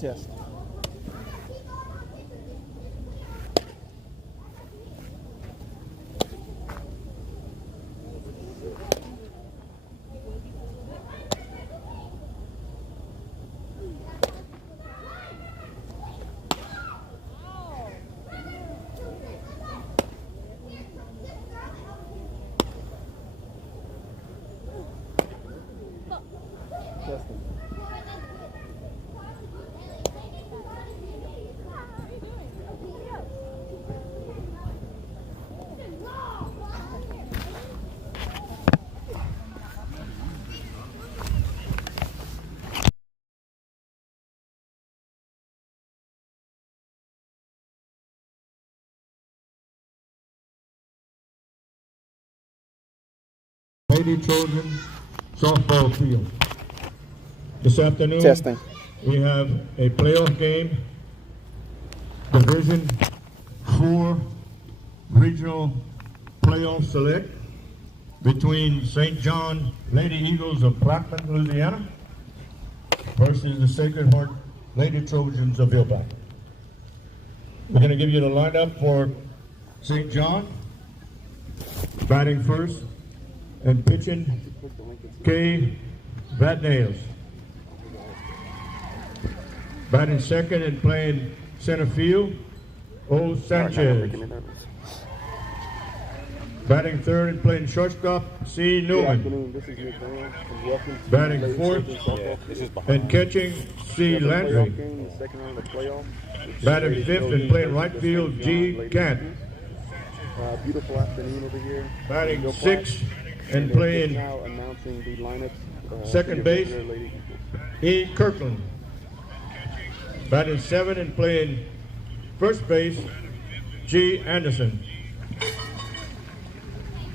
Test. Testing. Lady Trojan softball field. This afternoon, Testing. we have a playoff game, Division 4 Regional Playoff Select between St. John Lady Eagles of Plaquemine, Louisiana versus the Sacred Heart Lady Trojans of Vilbach. We're going to give you the lineup for St. John. Batting first and pitching, Kay Vadnails. Batting second and playing center field, O. Sanchez. Batting third and playing shortstop, C. Newman. Batting fourth and catching, C. Landry. Batting fifth and playing right field, G. Kant. Beautiful afternoon over here. Batting sixth and playing second base, E. Kirkland. Batting seven and playing first base, G. Anderson.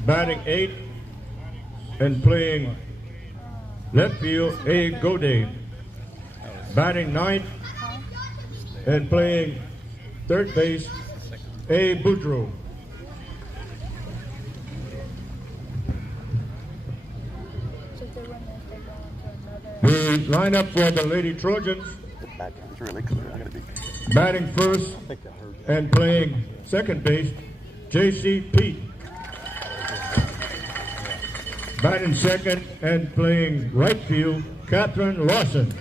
Batting eight and playing left field, A. Goday. Batting ninth and playing third base, A. Boudreau. The lineup for the Lady Trojans. Batting first and playing second base, J.C. Pete. Batting second and playing right field, Catherine Lawson.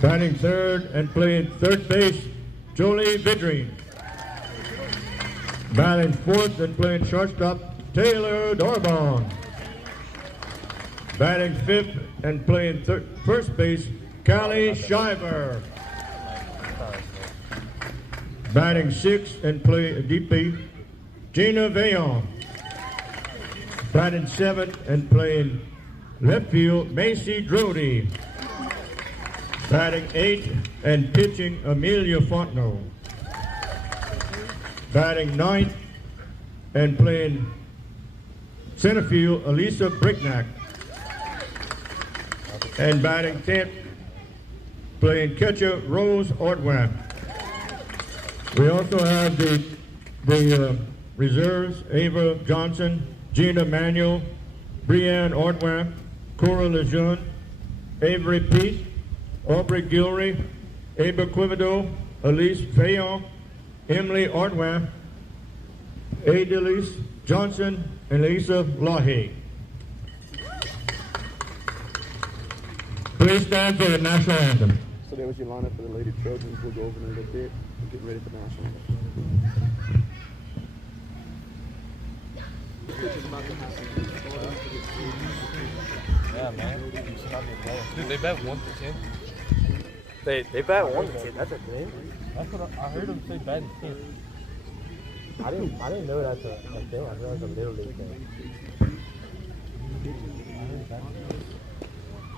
Batting third and playing third base, Jolie Vidrine. Batting fourth and playing shortstop, Taylor Dorbon. Batting fifth and playing first base, Callie Shiver. Batting sixth and playing DP, Gina Vaillant. Batting seventh and playing left field, Macy Drody. Batting eighth and pitching, Amelia Fontenot. Batting ninth and playing center field, Elisa Bricknack. And batting 10th, playing catcher, Rose Ordwam. We also have the reserves, Ava Johnson, Gina Manuel, Brianne Ordwam, Cora Lejeune, Avery Pete, Aubrey Gilry, Ava Quivido, Elise Fayon, Emily Ordwam, Adelise Johnson, and Lisa Lahaye. Please stand for the national anthem. So there was your lineup for the Lady Trojans. We'll go over in a little bit and get ready for the national anthem. Yeah, man. Dude, they bet 1 to 10. They bet 1 to 10. That's a thing. That's what I heard them say bet 10. I didn't know that's a thing. I thought it was a little league thing.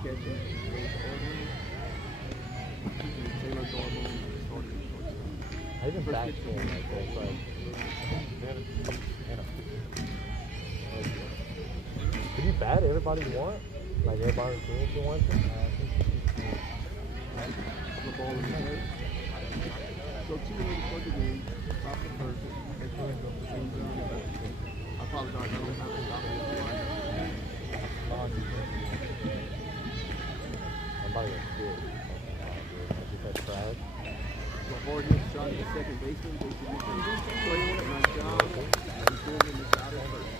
I even back in like this, like. Could you bat everybody you want? Like everybody on the team if you want to? The ball in the head. So 2 minutes for the game. Top the first. I apologize. I don't have any somebody was good. Because trash. So hard hit shot at the second baseman. They should play on it. Nice job. And field in the side at first.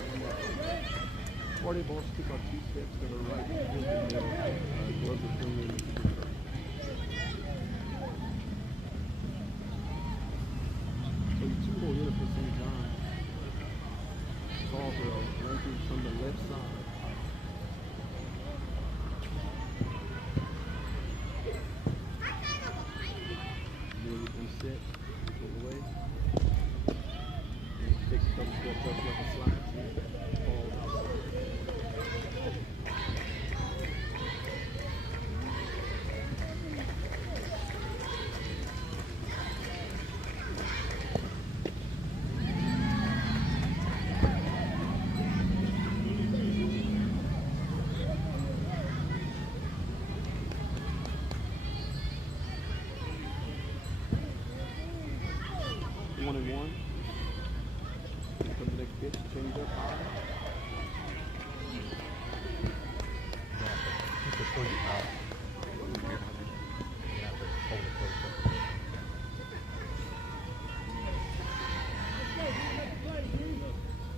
Hard hit ball stick on 2 steps to the right. Field in the middle. Gloves are thrown in to the first. So the 2-hole hitter for St. John. Caldwell ranking from the left side. Set, get away, and take a couple steps up like a slide. Ball outside. One and one. Here comes the next pitch, change up high.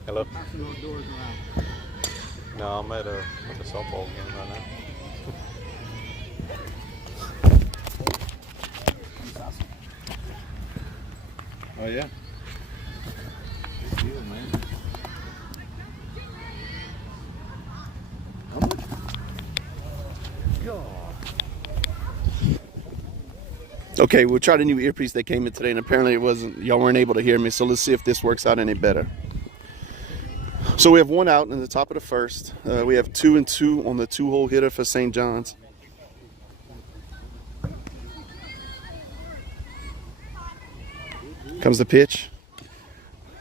Hello? Passing those doors around. No, I'm at a softball game right now. Oh yeah. Good deal, man. Okay, we tried a new earpiece that came in today, and apparently y'all weren't able to hear me, so let's see if this works out any better. So we have 1 out in the top of the first. We have 2 and 2 on the 2-hole hitter for St. John's. Comes the pitch.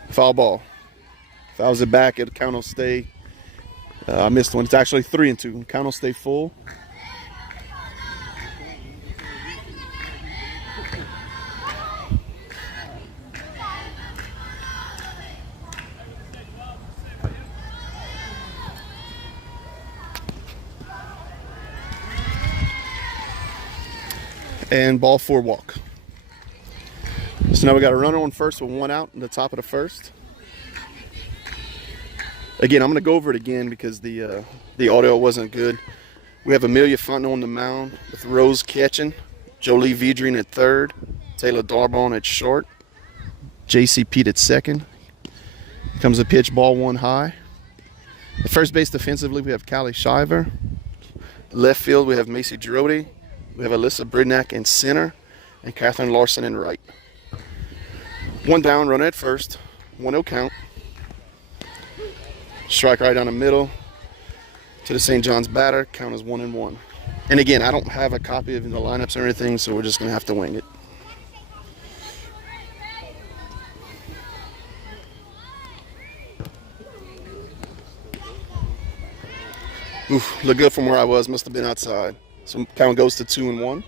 Foul ball. Fouls it back. It count will stay. I missed one. It's actually 3 and 2. Count will stay full. And ball 4 walk. So now we got a runner on first with 1 out in the top of the first. Again, I'm going to go over it again because the audio wasn't good. We have Amelia Fontenot on the mound with Rose catching, Jolie Vidrine at third, Taylor Darbon at short, J.C. Pete at second. Comes the pitch, ball 1 high. At first base defensively, we have Callie Shiver. Left field, we have Macy Girodi. We have Alyssa Bridnack in center and Catherine Larson in right. 1 down, runner at first, 1-0 count. Strike right down the middle to the St. John's batter, count is 1-1. And again, I don't have a copy of the lineups or anything, so we're just gonna have to wing it. Oof, look good from where I was, must have been outside. So count goes to 2-1.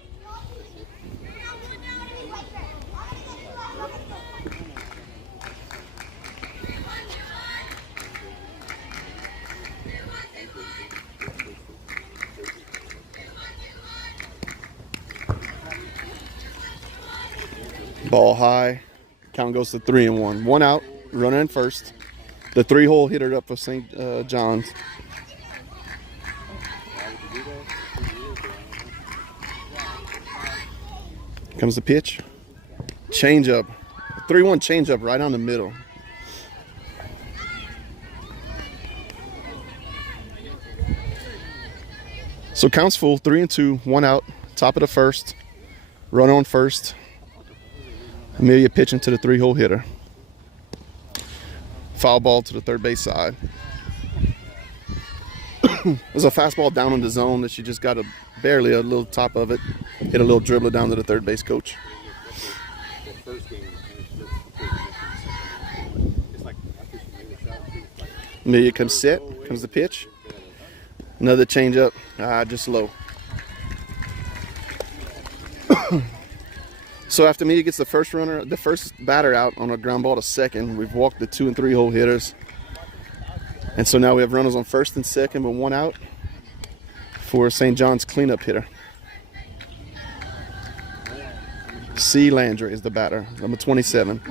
Ball high. Count goes to 3-1. 1 out, runner in first. The 3-hole hitter up for St. John's. Comes the pitch. Change up. 3-1 change up right on the middle. So counts full, 3-2, 1 out, top of the first. Runner on first. Amelia pitching to the 3-hole hitter. Foul ball to the third base side. There's a fastball down in the zone that she just got barely a little top of it. Hit a little dribbler down to the third base coach. Amelia comes set, comes the pitch. Another changeup, just low. So after Amelia gets the first batter out on a ground ball to second, we've walked the 2 and 3-hole hitters. And so now we have runners on first and second, but 1 out for St. John's cleanup hitter. C. Landry is the batter, number 27.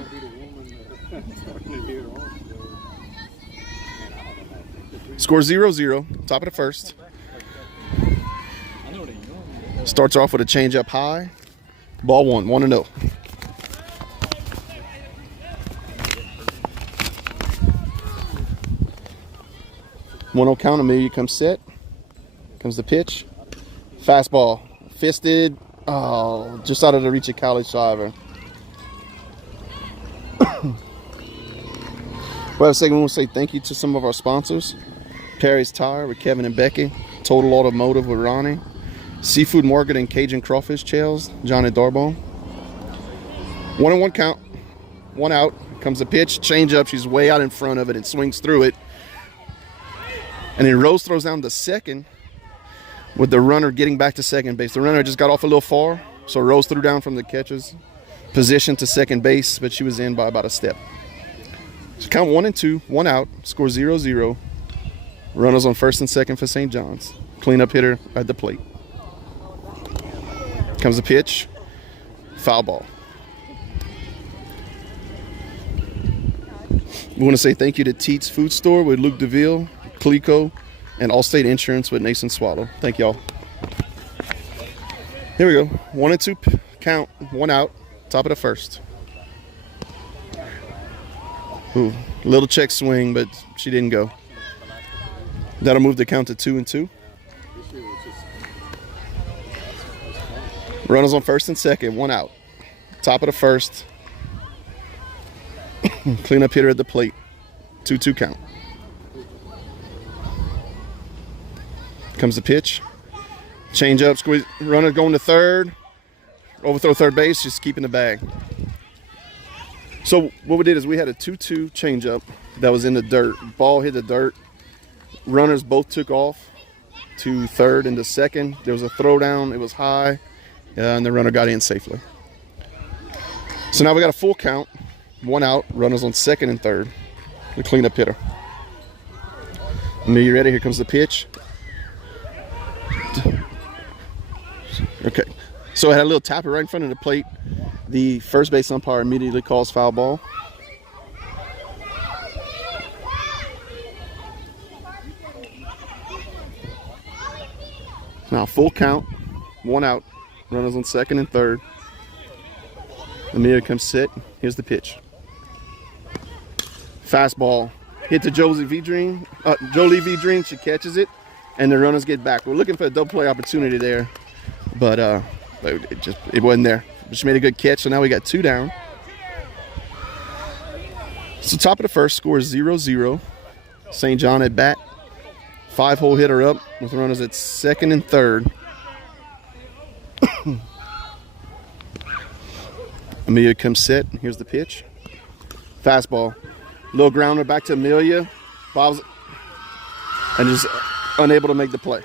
Score 0-0, top of the first. Starts off with a changeup high. Ball 1-0. 1-0 count. Amelia comes set. Comes the pitch. Fastball. Fisted. Oh, just out of the reach of college driver. Well, second, we want to say thank you to some of our sponsors. Perry's Tire with Kevin and Becky. Total Automotive with Ronnie. Seafood Market and Cajun Crawfish Chels, Johnny Darbone. 1-1 count. 1 out. Comes the pitch. Change up. She's way out in front of it and swings through it. And then Rose throws down to second with the runner getting back to second base. The runner just got off a little far, so Rose threw down from the catcher's position to second base, but she was in by about a step. So count 1-2, 1 out, score 0-0. Runners on first and second for St. John's. Cleanup hitter at the plate. Comes the pitch. Foul ball. We want to say thank you to Teats Food Store with Luke DeVille, Clico, and Allstate Insurance with Nathan Swallow. Thank y'all. Here we go. 1-2 count, 1 out, top of the first. Ooh, little check swing, but she didn't go. That'll move the count to 2-2. Runners on first and second, 1 out. Top of the first. Cleanup hitter at the plate. 2-2 count. Comes the pitch. Change up, squeeze. Runner going to third. Overthrow third base, just keeping the bag. So what we did is we had a 2-2 change up that was in the dirt. Ball hit the dirt. Runners both took off to third and to second. There was a throwdown. It was high, and the runner got in safely. So now we got a full count. 1 out. Runners on second and third. The cleanup hitter. Amelia, ready? Here comes the pitch. Okay, so I had a little tapper right in front of the plate. The first base umpire immediately calls foul ball. Now full count, 1 out. Runners on second and third. Amelia comes sit. Here's the pitch. Fastball hit to Jolie Vidrine. She catches it, and the runners get back. We're looking for a double play opportunity there, but it wasn't there. But she made a good catch, so now we got 2 down. So top of the first, score is 0-0. St. John at bat. 5-hole hitter up with runners at second and third. Amelia comes set. Here's the pitch. Fastball. Little grounder back to Amelia. Bob's and just unable to make the play.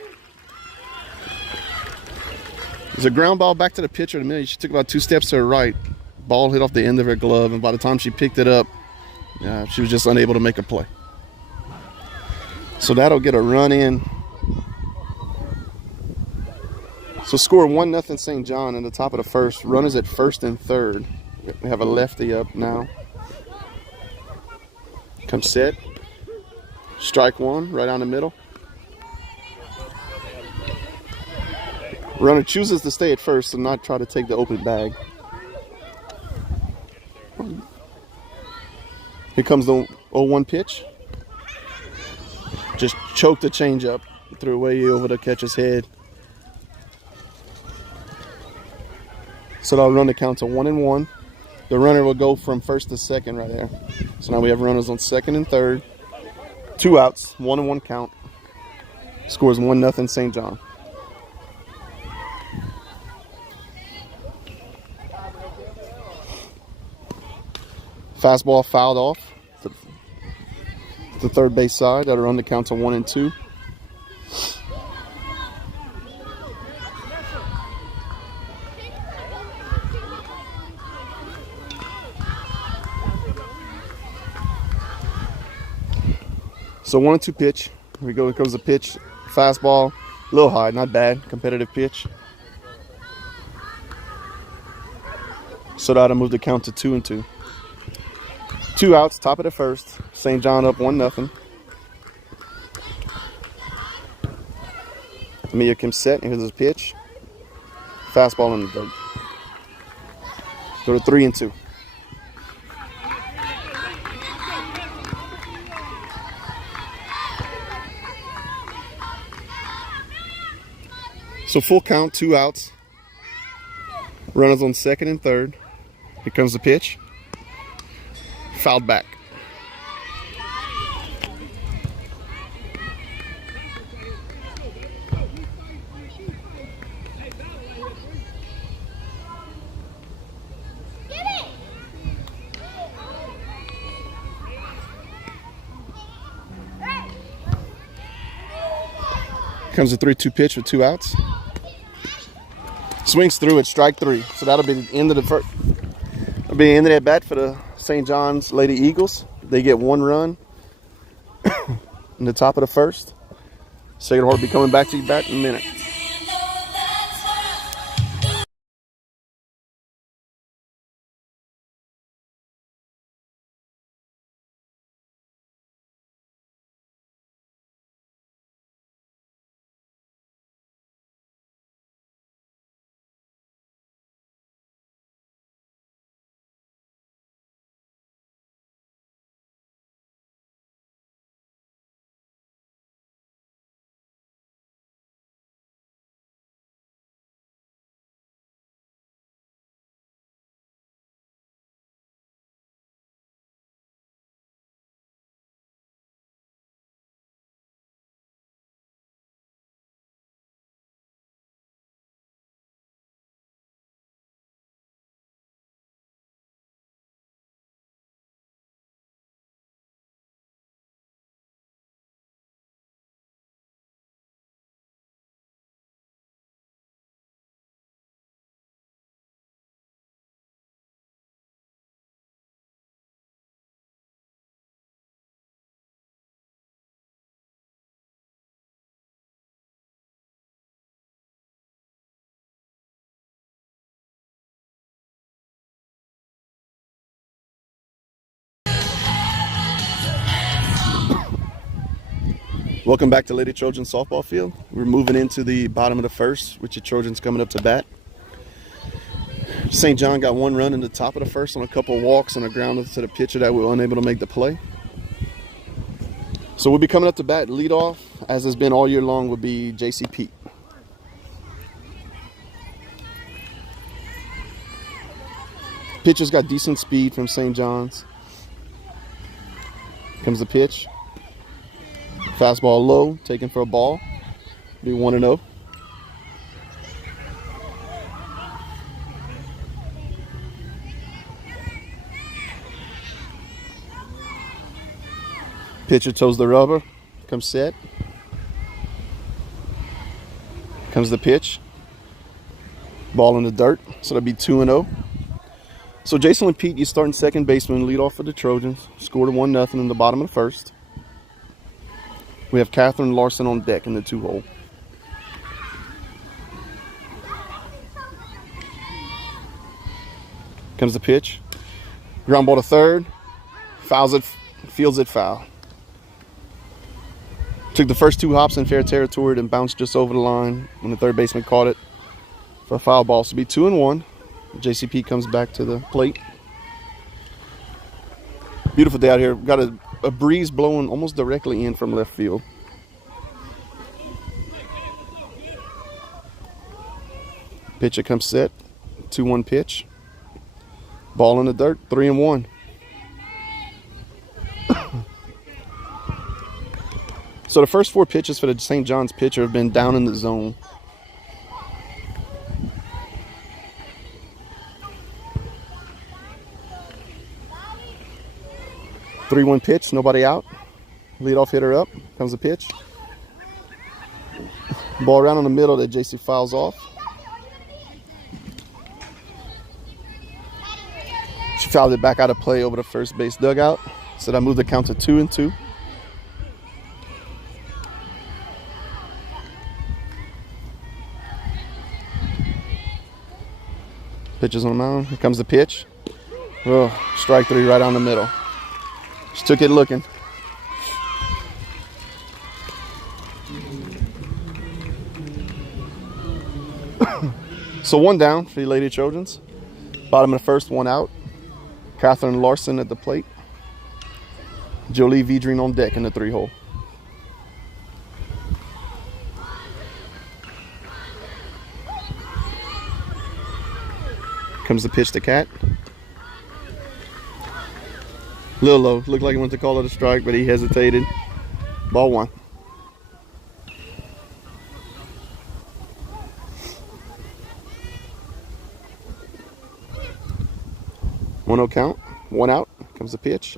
There's a ground ball back to the pitcher. Amelia, she took about 2 steps to her right. Ball hit off the end of her glove, and by the time she picked it up, she was just unable to make a play. So that'll get a run in. So score 1-0 St. John in the top of the first. Runners at first and third. We have a lefty up now. Come set. Strike 1 right down the middle. Runner chooses to stay at first and not try to take the open bag. Here comes the 0-1 pitch. Just choked the changeup. Threw it way over the catcher's head. So that'll run the count to 1-1. The runner will go from first to second right there. So now we have runners on second and third. 2 outs, 1-1 count. Scores 1-0 St. John. Fastball fouled off to the third base side. That'll run the count to 1-2. So 1-2 pitch. Here we go. Here comes the pitch. Fastball. A little high, not bad. Competitive pitch. So that'll move the count to 2-2. 2 outs, top of the first. St. John up 1-0. Amelia Kim set, and here's his pitch. Fastball in the dirt. Go to 3-2. So full count, 2 outs. Runners on second and third. Here comes the pitch. Fouled back. Comes a 3-2 pitch with 2 outs. Swings through it, strike 3. So that'll be the end of the first. That'll be the end of that bat for the St. John's Lady Eagles. They get 1 run in the top of the first. Sacred Heart will be coming back to you bat in a minute. Welcome back to Lady Trojans softball field. We're moving into the bottom of the first with your Trojans coming up to bat. St. John got 1 run in the top of the first on a couple of walks and a ground to the pitcher that we were unable to make the play. So we'll be coming up to bat. Lead off, as has been all year long, will be J.C. Pete. Pitcher's got decent speed from St. John's. Comes the pitch. Fastball low, taken for a ball. Be 1-0. Pitcher toes the rubber. Comes set. Comes the pitch. Ball in the dirt. So that'll be 2-0. So Jason and Pete, you starting second baseman, lead off for the Trojans. Scored a 1-0 in the bottom of the first. We have Catherine Larson on deck in the 2-hole. Comes the pitch. Ground ball to third. Fouls it, fields it foul. Took the first 2 hops in fair territory and bounced just over the line when the third baseman caught it for a foul ball. So it'll be 2-1. JCP comes back to the plate. Beautiful day out here. Got a breeze blowing almost directly in from left field. Pitcher comes set. 2-1 pitch. Ball in the dirt. 3-1. So the first 4 pitches for the St. John's pitcher have been down in the zone. (3-1) pitch, nobody out. Leadoff hitter up. Comes the pitch. Ball around in the middle that JC fouls off. She fouled it back out of play over the first base dugout. So that moved the count to 2-2. Pitches on the mound. Here comes the pitch. Oh, strike three right on the middle. Just took it looking. So one down for the Lady Trojans. Bottom of the first, one out. Catherine Larson at the plate. Jolie Vidrine on deck in the 3-hole. Comes the pitch to Cat. Little low. Looked like he went to call it a strike, but he hesitated. Ball one. 1-0 count. One out. Comes the pitch.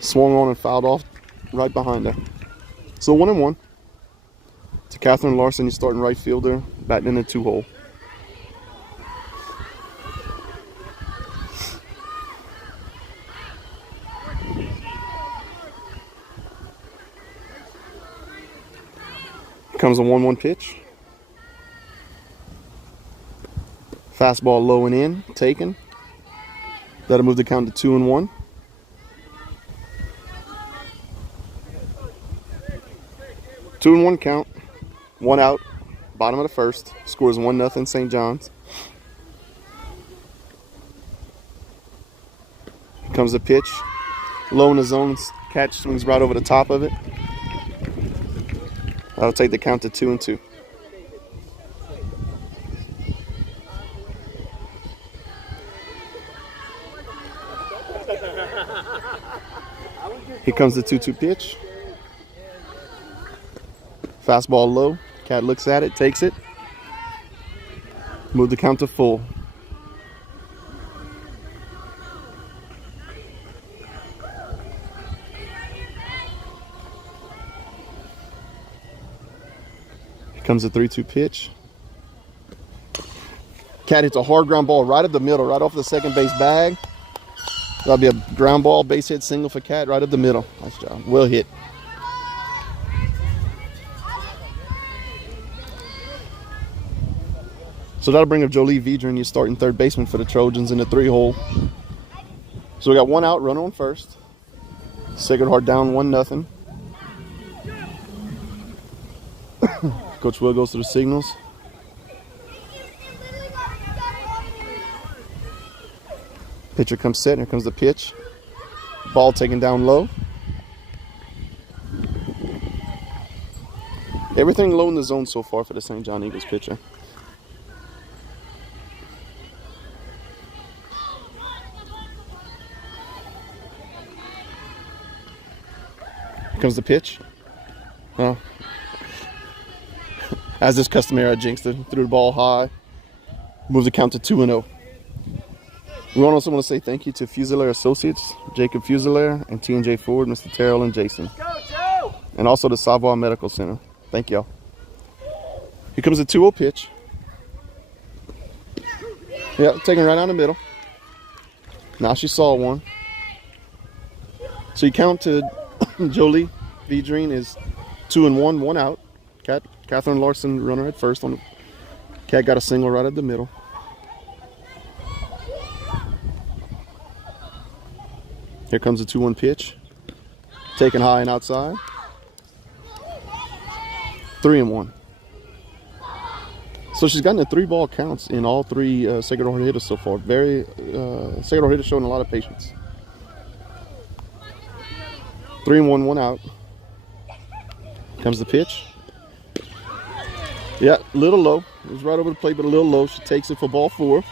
Swung on and fouled off right behind her. So 1-1. To Catherine Larson, your starting right fielder, batting in the 2-hole. Comes a 1-1 pitch. Fastball low and in, taken. That'll move the count to 2-1. Two and one count. One out. Bottom of the first. Scores 1-0 St. John's. Comes the pitch. Low in the zone. Catch swings right over the top of it. That'll take the count to 2-2. Here comes the 2-2 pitch. Fastball low. Cat looks at it, takes it. Move the count to full. Here comes the 3-2 pitch. Cat hits a hard ground ball right up the middle, right off the second base bag. That'll be a ground ball, base hit single for Cat right up the middle. Nice job. Well hit. So that'll bring up Jolie Vidrine, your starting third baseman for the Trojans in the 3-hole. So we got one out, runner on first. Sacred Heart down 1-0. Coach Will goes through the signals. Pitcher comes set, and here comes the pitch. Ball taken down low. Everything low in the zone so far for the St. John Eagles pitcher. Here comes the pitch. Well, as is customary, I jinxed it. Threw the ball high. Moves the count to 2-0. We also want to say thank you to Fusilier Associates, Jacob Fusilier, and T&J Ford, Mr. Terrell and Jason. Go, Joe! And also the Savoy Medical Center. Thank y'all. Here comes the 2-0 pitch. Yeah, taken right down the middle. Now she saw one. So you count to Jolie Vidrine is 2-1, one out. Catherine Larson, runner at first. Cat got a single right at the middle. Here comes the 2-1 pitch. Taken high and outside. 3-1. So she's gotten the 3-ball counts in all 3 Sacred Heart hitters so far. Sacred Heart hitters showing a lot of patience. 3-1, one out. Comes the pitch. Yeah, a little low. It was right over the plate, but a little low. She takes it for ball 4.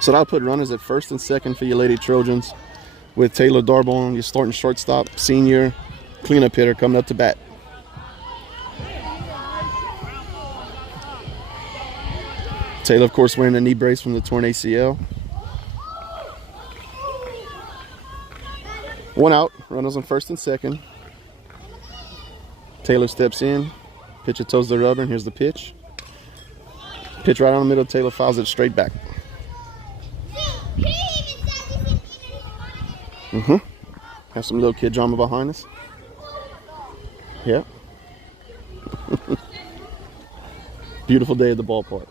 So that'll put runners at first and second for your Lady Trojans, with Taylor Darbone, your starting shortstop, senior cleanup hitter, coming up to bat. Taylor, of course, wearing a knee brace from the torn ACL. One out, runners on first and second. Taylor steps in, pitcher toes the rubber, and here's the pitch. Pitch right on the middle, Taylor fouls it straight back. Have some little kid drama behind us. Beautiful day at the ballpark.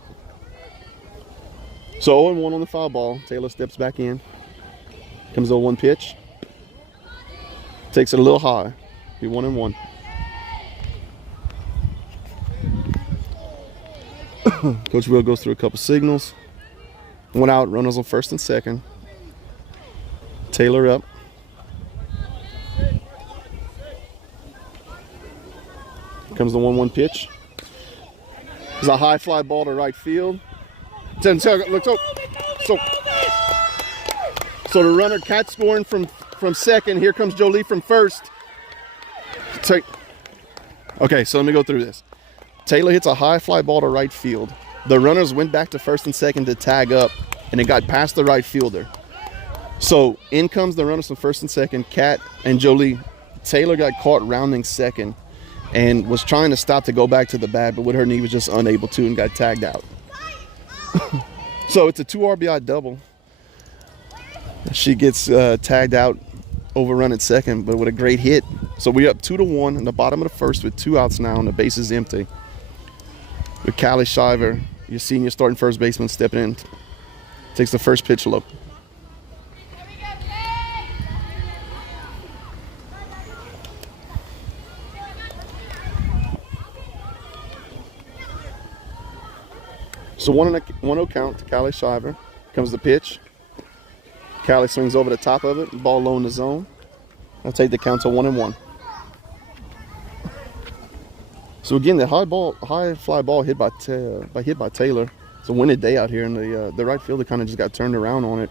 So 0-1 on the foul ball. Taylor steps back in. Comes the 0-1 pitch. Takes it a little high. Be 1-1. Coach Will goes through a couple signals. 1 out, runners on first and second. Taylor up. Comes the 1-1 pitch. It's a high fly ball to right field. So the runner catch scoring from second. Here comes Jolie from first. Okay, so let me go through this. Taylor hits a high fly ball to right field. The runners went back to first and second to tag up, and it got past the right fielder. So in comes the runners from first and second, Cat and Jolie. Taylor got caught rounding second and was trying to stop to go back to the bat, but with her knee was just unable to and got tagged out. So it's a 2 RBI double. She gets tagged out, overrun at second, but with a great hit. So we're up 2-1 in the bottom of the first with 2 outs now and the base is empty. With Callie Shiver, your senior starting first baseman, stepping in. Takes the first pitch low. So 1-0 count to Callie Shiver. Comes the pitch. Callie swings over the top of it. Ball low in the zone. I'll take the count to 1-1. So again, the high fly ball hit by Taylor. It's a windy day out here, and the right fielder kind of just got turned around on it,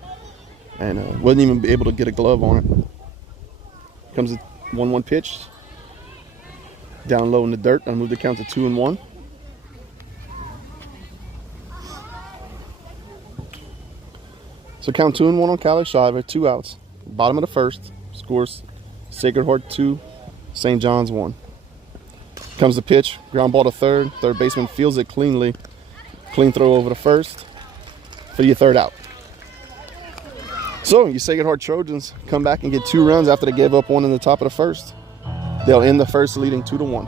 and wasn't even able to get a glove on it. Comes the 1-1 pitch. Down low in the dirt. I'll move the count to 2-1. So count 2-1 on Callie Shiver, 2 outs. Bottom of the first, scores Sacred Heart 2, St. John's 1. Comes the pitch, ground ball to third. Third baseman fields it cleanly. Clean throw over to first for your 3rd out. So your Sacred Heart Trojans come back and get 2 runs after they gave up 1 in the top of the first. They'll end the first leading 2-1.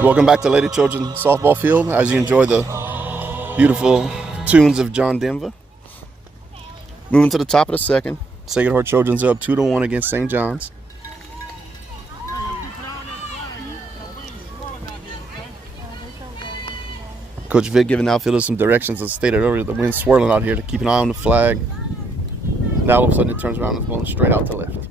Welcome back to Lady Trojan softball field as you enjoy the beautiful tunes of John Denver. Moving to the top of the second, Sacred Heart Trojans up 2-1 against St. John's. Coach Vic giving outfielders some directions. As stated earlier, the wind's swirling out here to keep an eye on the flag. Now all of a sudden it turns around and it's blowing straight out to left.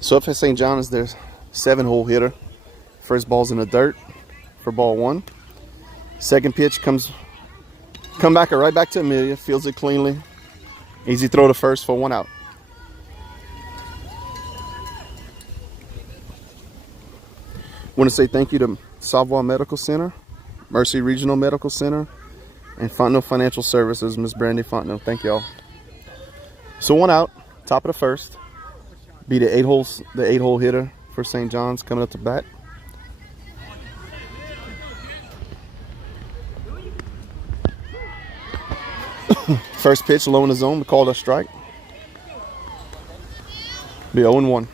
So up at St. John's, there's 7-hole hitter. First ball's in the dirt for ball 1. Second pitch come back right back to Amelia. Fields it cleanly. Easy throw to first for 1 out. Want to say thank you to Savoy Medical Center, Mercy Regional Medical Center, and Fontenot Financial Services, Miss Brandy Fontenot. Thank y'all. So 1 out, top of the first. Be the 8-hole hitter for St. John's coming up to bat. First pitch low in the zone, we called a strike. Be 0-1.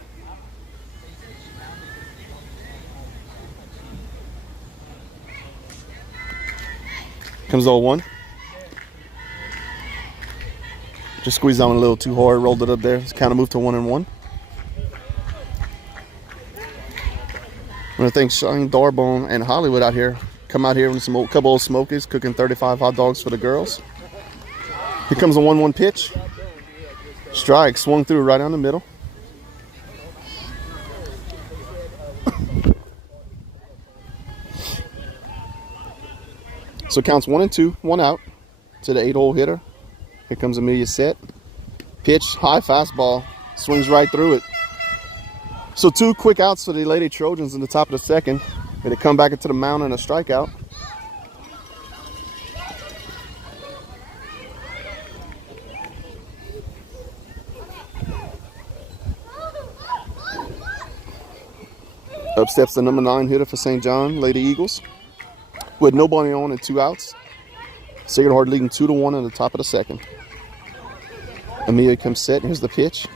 Comes 0-1. Just squeezed that one a little too hard, rolled it up there. It's kind of moved to 1-1. I want to thank Shane Darbone and Hollywood out here. Come out here with some couple old smokies, cooking 35 hot dogs for the girls. Here comes a 1-1 pitch. Strike, swung through right down the middle. So it counts 1-2, 1 out to the 8-hole hitter. Here comes Amelia set. Pitch, high fastball, swings right through it. So 2 quick outs for the Lady Trojans in the top of the second. And they come back into the mound and a strikeout. Up steps the number 9 hitter for St. John, Lady Eagles. With nobody on and 2 outs. Sacred Heart leading 2-1 in the top of the second. Amelia comes set. Here's the pitch.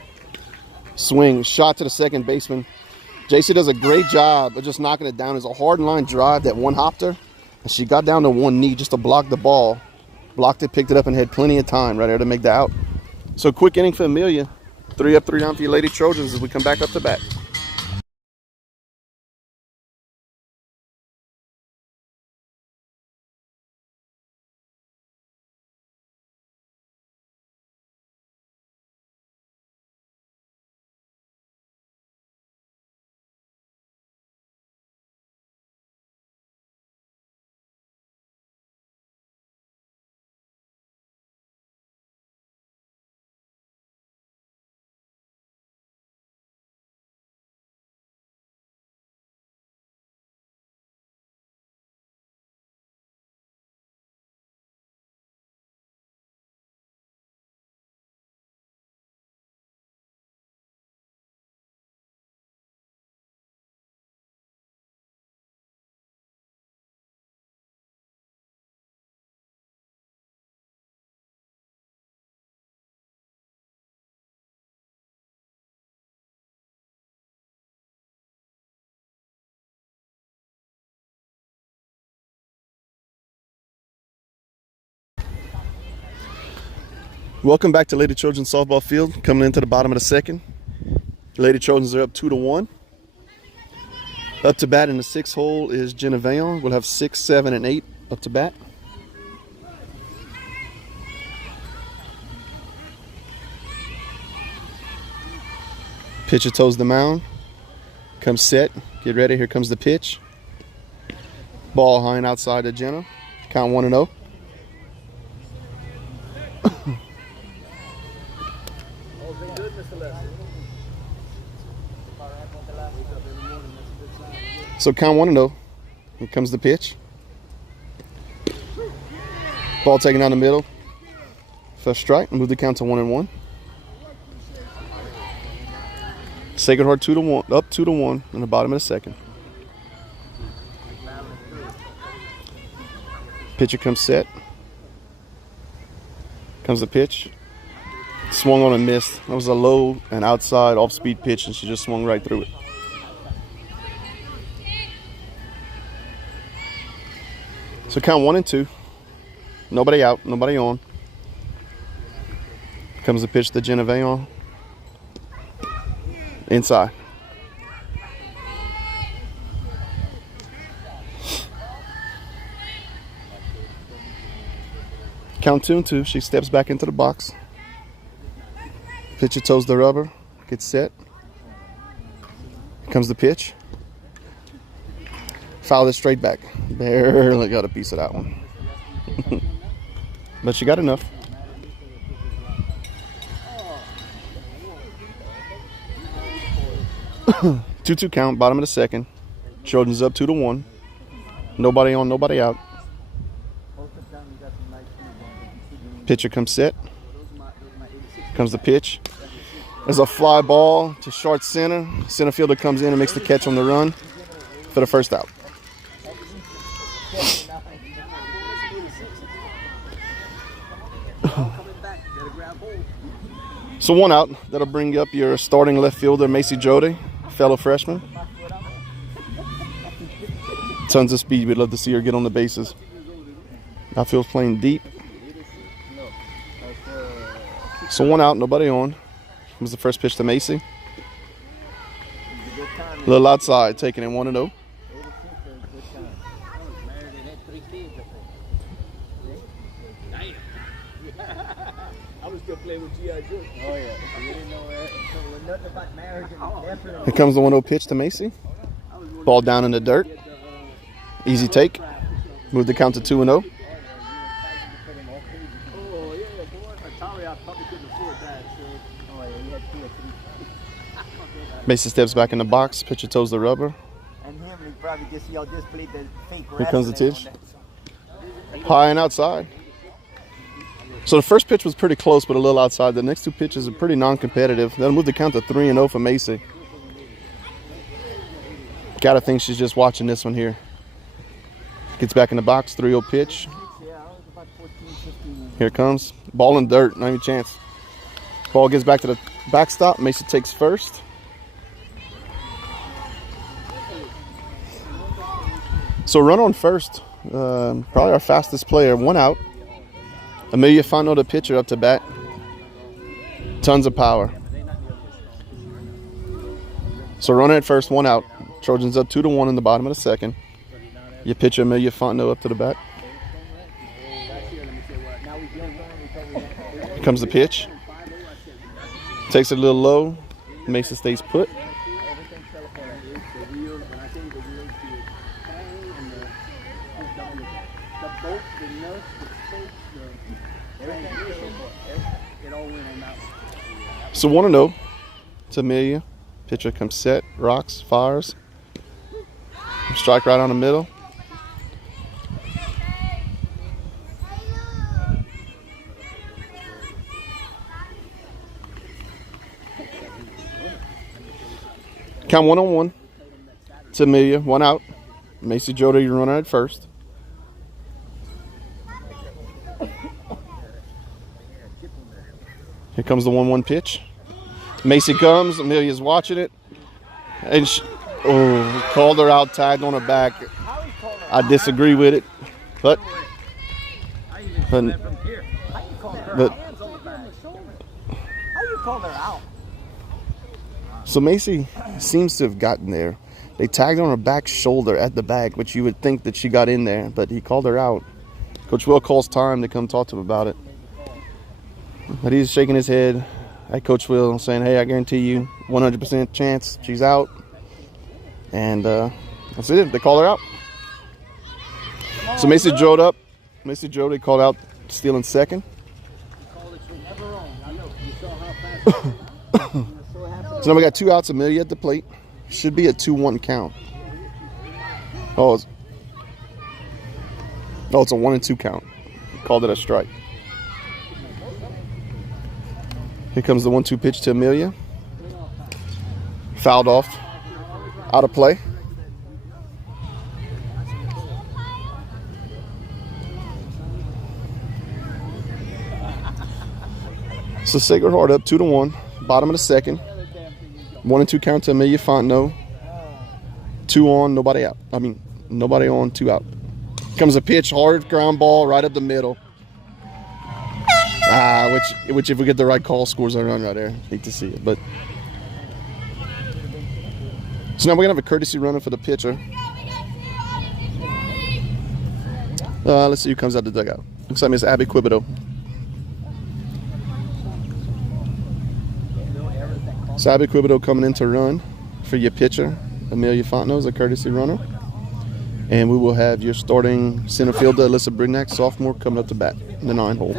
Swing, shot to the second baseman. JC does a great job of just knocking it down. It's a hard line drive that one-hopped her. And she got down to one knee just to block the ball. Blocked it, picked it up, and had plenty of time right there to make the out. So quick inning for Amelia. 3 up, 3 down for your Lady Trojans as we come back up to bat. Welcome back to Lady Trojans softball field. Coming into the bottom of the second. Lady Trojans are up 2-1. Up to bat in the 6th hole is Jenna Vayon. We'll have 6, 7, and 8 up to bat. Pitcher toes the mound. Comes set. Get ready. Here comes the pitch. Ball high and outside to Jenna. Count 1-0. So count 1-0. Here comes the pitch. Ball taken down the middle. First strike. Move the count to 1-1. Sacred Heart 2-1. Up 2-1 in the bottom of the second. Pitcher comes set. Comes the pitch. Swung on and missed. That was a low and outside off-speed pitch, and she just swung right through it. So count 1-2. Nobody out, nobody on. Comes the pitch to Jenna Vayon. Inside. Count 2-2. She steps back into the box. Pitcher toes the rubber. Gets set. Here comes the pitch. Fouled it straight back. Barely got a piece of that one. But she got enough. Two count, bottom of the second. Trojans up 2-1. Nobody on, nobody out. Pitcher comes set. Comes the pitch. There's a fly ball to short center. Center fielder comes in and makes the catch on the run for the first out. So 1 out. That'll bring up your starting left fielder, Macy Jody, fellow freshman. Tons of speed. We'd love to see her get on the bases. Outfield's playing deep. So 1 out, nobody on. Comes the first pitch to Macy. A little outside, taking it 1-0. Here comes the 1-0 pitch to Macy. Ball down in the dirt. Easy take. Move the count to 2-0. Macy steps back in the box. Pitcher toes the rubber. Here comes the pitch. High and outside. So the first pitch was pretty close, but a little outside. The next 2 pitches are pretty non-competitive. That'll move the count to 3-0 for Macy. Gotta think she's just watching this one here. Gets back in the box, 3-0 pitch. Here it comes. Ball in dirt, not even a chance. Ball gets back to the backstop. Macy takes first. So run on first. Probably our fastest player. 1 out. Amelia Fontenot, the pitcher, up to bat. Tons of power. So runner at first, 1 out. Trojans up 2-1 in the bottom of the second. Your pitcher, Amelia Fontenot, up to the bat. Here comes the pitch. Takes it a little low. Mason stays put. So 1-0 to Amelia. Pitcher comes set, rocks, fires. Strike right on the middle. Count 1-1 to Amelia. 1 out. Macy Jody, you run at first. Here comes the 1-1 pitch. Macy comes. Amelia's watching it. And she, called her out, tagged on her back. I disagree with it. But so Macy seems to have gotten there. They tagged on her back shoulder at the back, which you would think that she got in there, but he called her out. Coach Will calls time to come talk to him about it. But he's shaking his head at Coach Will, saying, hey, I guarantee you 100% chance she's out. And that's it. They call her out. So Macy Jody up. Macy Jody called out, stealing second. So now we got 2 outs, Amelia at the plate. Should be a 2-1 count. Oh, it's a 1-2 count. Called it a strike. Here comes the 1-2 pitch to Amelia. Fouled off. Out of play. So Sacred Heart up 2-1. Bottom of the second. 1-2 count to Amelia Fontenot. 2 on, nobody out. Nobody on, 2 out. Comes a pitch, hard ground ball right up the middle. Which if we get the right call, scores a run right there. Hate to see it, but. So now we're gonna have a courtesy runner for the pitcher. Let's see who comes out the dugout. Looks like Miss Abby Quibido. So Abby Quibido coming in to run for your pitcher. Amelia Fontenot is a courtesy runner. And we will have your starting center fielder, Alyssa Brignac, sophomore, coming up to bat in the 9 hole.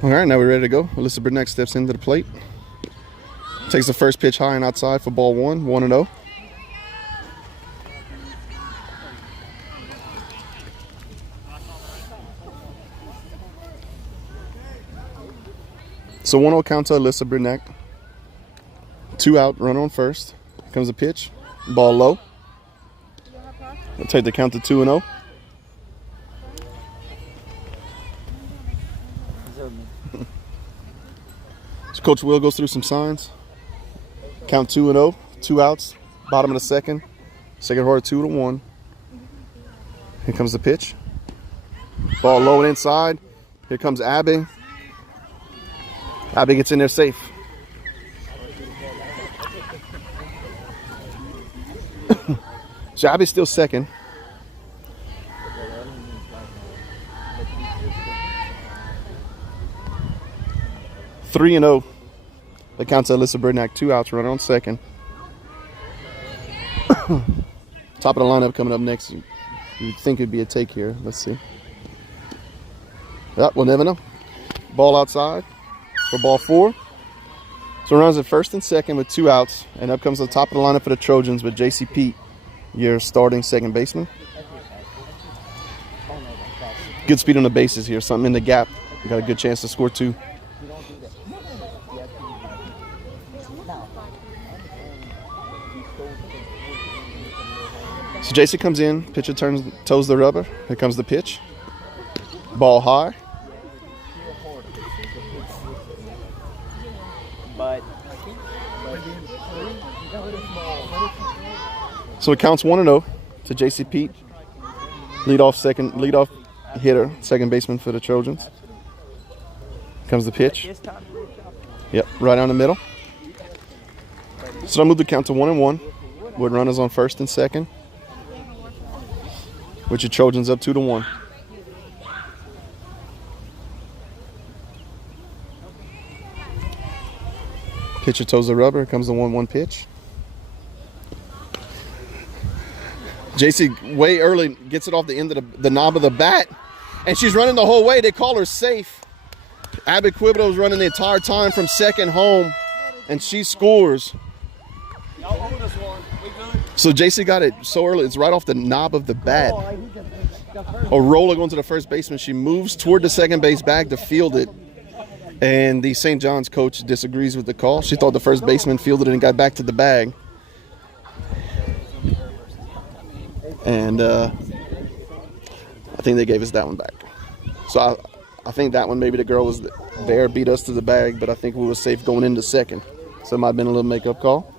All right, now we're ready to go. Alyssa Brignac steps into the plate. Takes the first pitch high and outside for ball 1, 1-0. So 1-0 count to Alyssa Brunette. 2 out, runner on first. Here comes the pitch. Ball low. We'll take the count to 2-0. So Coach Will goes through some signs. Count 2-0. 2 outs. Bottom of the second. Second order 2-1. Here comes the pitch. Ball low and inside. Here comes Abby. Abby gets in there safe. So Abby's still second. Three and 0. That counts Alyssa Burdnack. 2 outs, runner on second. Top of the lineup coming up next. You'd think it'd be a take here. Let's see. Yep, we'll never know. Ball outside for ball 4. So runs at first and second with 2 outs. And up comes the top of the lineup for the Trojans with J.C. Pete, your starting second baseman. Good speed on the bases here. Something in the gap. Got a good chance to score 2. So J.C. comes in. Pitcher toes the rubber. Here comes the pitch. Ball high. So it counts 1-0 to J.C. Pete, leadoff hitter, second baseman for the Trojans. Here comes the pitch. Yep, right down the middle. So I move the count to 1-1 with runners on first and second. With your Trojans up 2-1. Pitcher toes the rubber. Here comes the 1-1 pitch. JC way early gets it off the end of the knob of the bat, and she's running the whole way. They call her safe. Abby Quibido's running the entire time from second home, and she scores. So JC got it so early, it's right off the knob of the bat. Arola going to the first baseman. She moves toward the second base bag to field it, and the St. John's coach disagrees with the call. She thought the first baseman fielded it and got back to the bag. And I think they gave us that one back. So I think that one, maybe the girl was there, beat us to the bag, but I think we were safe going into second. So it might have been a little makeup call.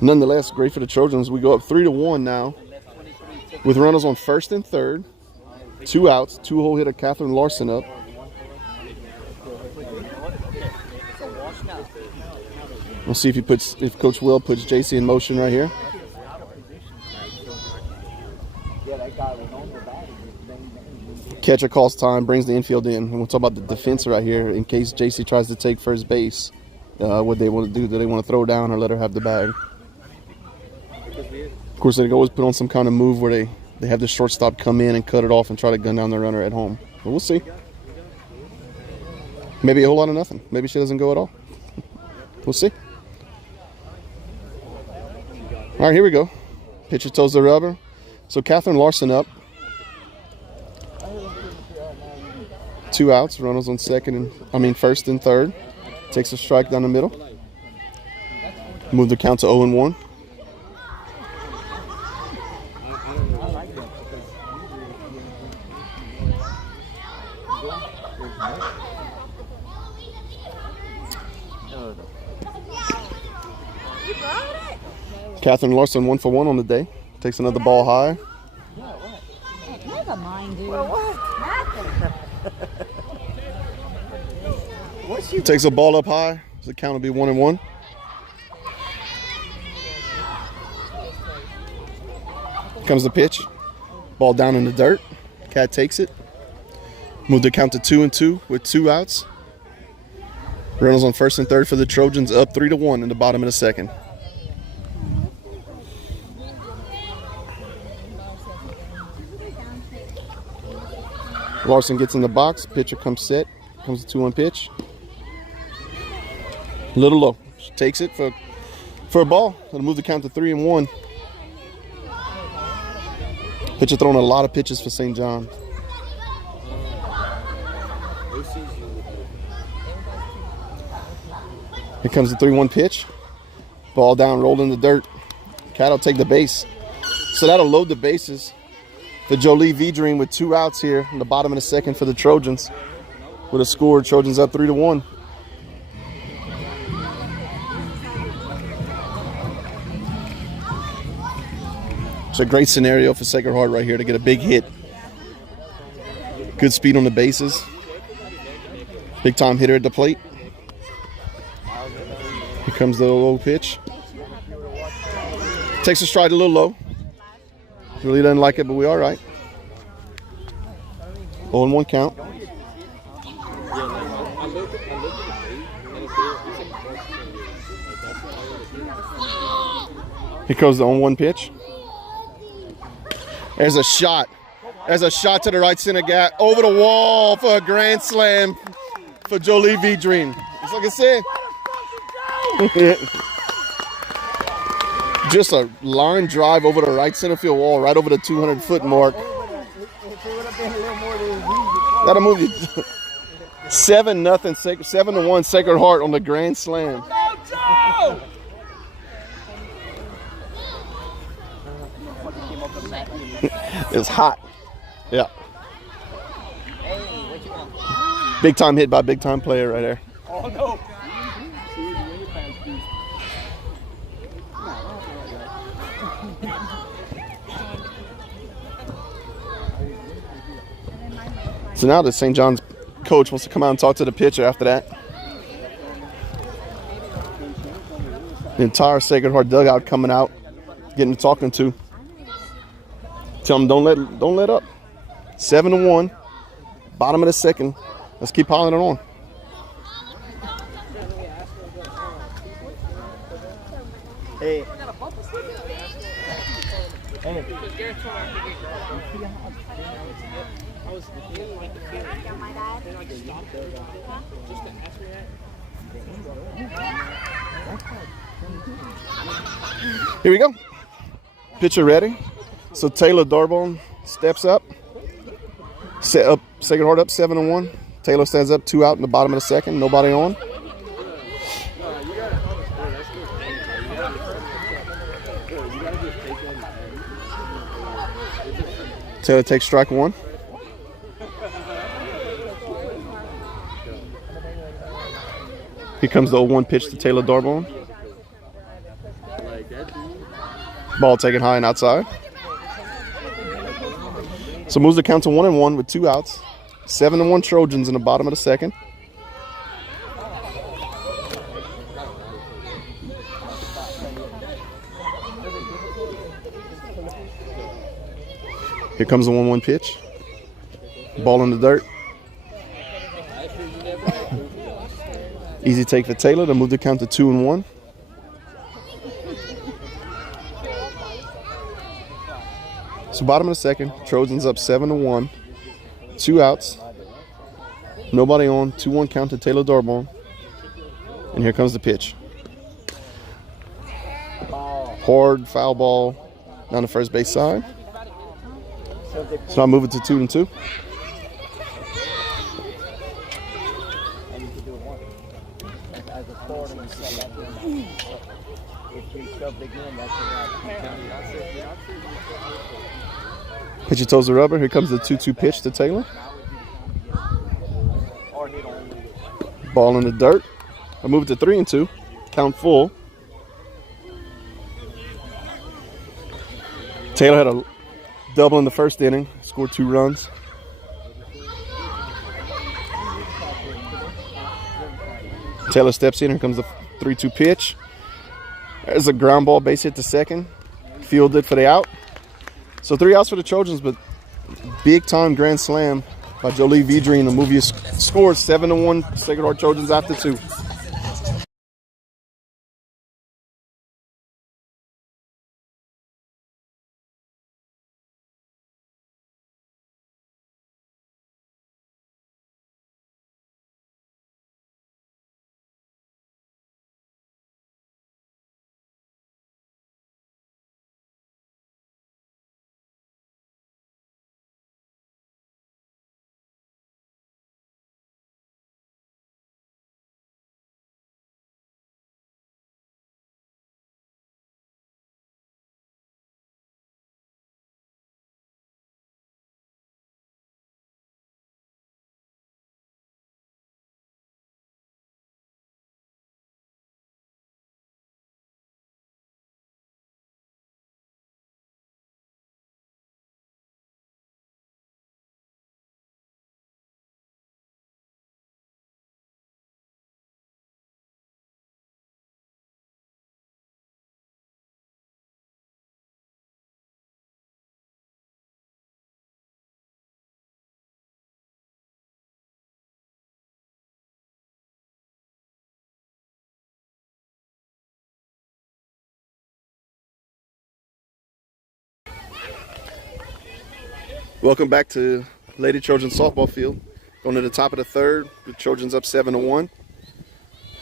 Nonetheless, great for the Trojans. We go up 3-1 now with runners on first and third. 2 outs, 2-hole hitter Catherine Larson up. We'll see if Coach Will puts JC in motion right here. Catcher calls time, brings the infield in. And we'll talk about the defense right here in case JC tries to take first base. What they want to do, do they want to throw down or let her have the bag? Of course, they can always put on some kind of move where they have the shortstop come in and cut it off and try to gun down the runner at home. But we'll see. Maybe a whole lot of nothing. Maybe she doesn't go at all. We'll see. All right, here we go. Pitcher toes the rubber. So Catherine Larson up. 2 outs. Runners on first and third. Takes a strike down the middle. Move the count to 0-1. Catherine Larson 1 for 1 on the day. Takes another ball high. Never mind, dude. Takes a ball up high. So the count will be 1-1. Comes the pitch. Ball down in the dirt. Cat takes it. Move the count to 2-2 with 2 outs. Runners on first and third for the Trojans, up 3-1 in the bottom of the second. Larson gets in the box. Pitcher comes set. Comes the 2-1 pitch. A little low. She takes it for a ball. It'll move the count to 3-1. Pitcher throwing a lot of pitches for St. John. Here comes the 3-1 pitch. Ball down, rolled in the dirt. Cat will take the base. So that'll load the bases for Jolie V-Dream with 2 outs here in the bottom of the second for the Trojans. With a score, Trojans up 3-1. It's a great scenario for Sacred Heart right here to get a big hit. Good speed on the bases. Big time hitter at the plate. Here comes the low pitch. Takes a stride a little low. Really doesn't like it, but we all right. 0-1 count. Here goes the 0-1 pitch. There's a shot. There's a shot to the right center gap. Over the wall for a grand slam for Jolie V-Dream. Just like I said. Just a line drive over the right center field wall, right over the 200-foot mark. That'll move you 7-1 Sacred Heart on the grand slam. It's hot. Yeah. Big time hit by big time player right there. Oh no. So now the St. John's coach wants to come out and talk to the pitcher after that. The entire Sacred Heart dugout coming out, getting talking to. Tell them don't let up. 7-1, bottom of the second. Let's keep piling it on. Hey. Here we go. Pitcher ready. So Taylor Darbone steps up. Set up Sacred Heart up 7-1. Taylor stands up, 2 out in the bottom of the second. Nobody on. Taylor takes strike 1. Here comes the 0-1 pitch to Taylor Darbone. Ball taken high and outside. So moves the count to 1-1 with 2 outs. 7-1 Trojans in the bottom of the second. Here comes the 1-1 pitch. Ball in the dirt. Easy take for Taylor to move the count to 2-1. So bottom of the second, Trojans up 7-1. 2 outs. Nobody on. 2-1 count to Taylor Darbone. And here comes the pitch. Hard foul ball down the first base side. So I move it to 2-2. Pitcher toes the rubber. Here comes the 2-2 pitch to Taylor. Ball in the dirt. I move it to 3-2. Count full. Taylor had a double in the first inning. Scored 2 runs. Taylor steps in. Here comes the 3-2 pitch. There's a ground ball base hit to second. Fielded for the out. So 3 outs for the Trojans, but big time grand slam by Jolie V-Dream to move your score 7-1 Sacred Heart Trojans after 2. Welcome back to Lady Trojans softball field. Going to the top of the third. The Trojans up 7-1.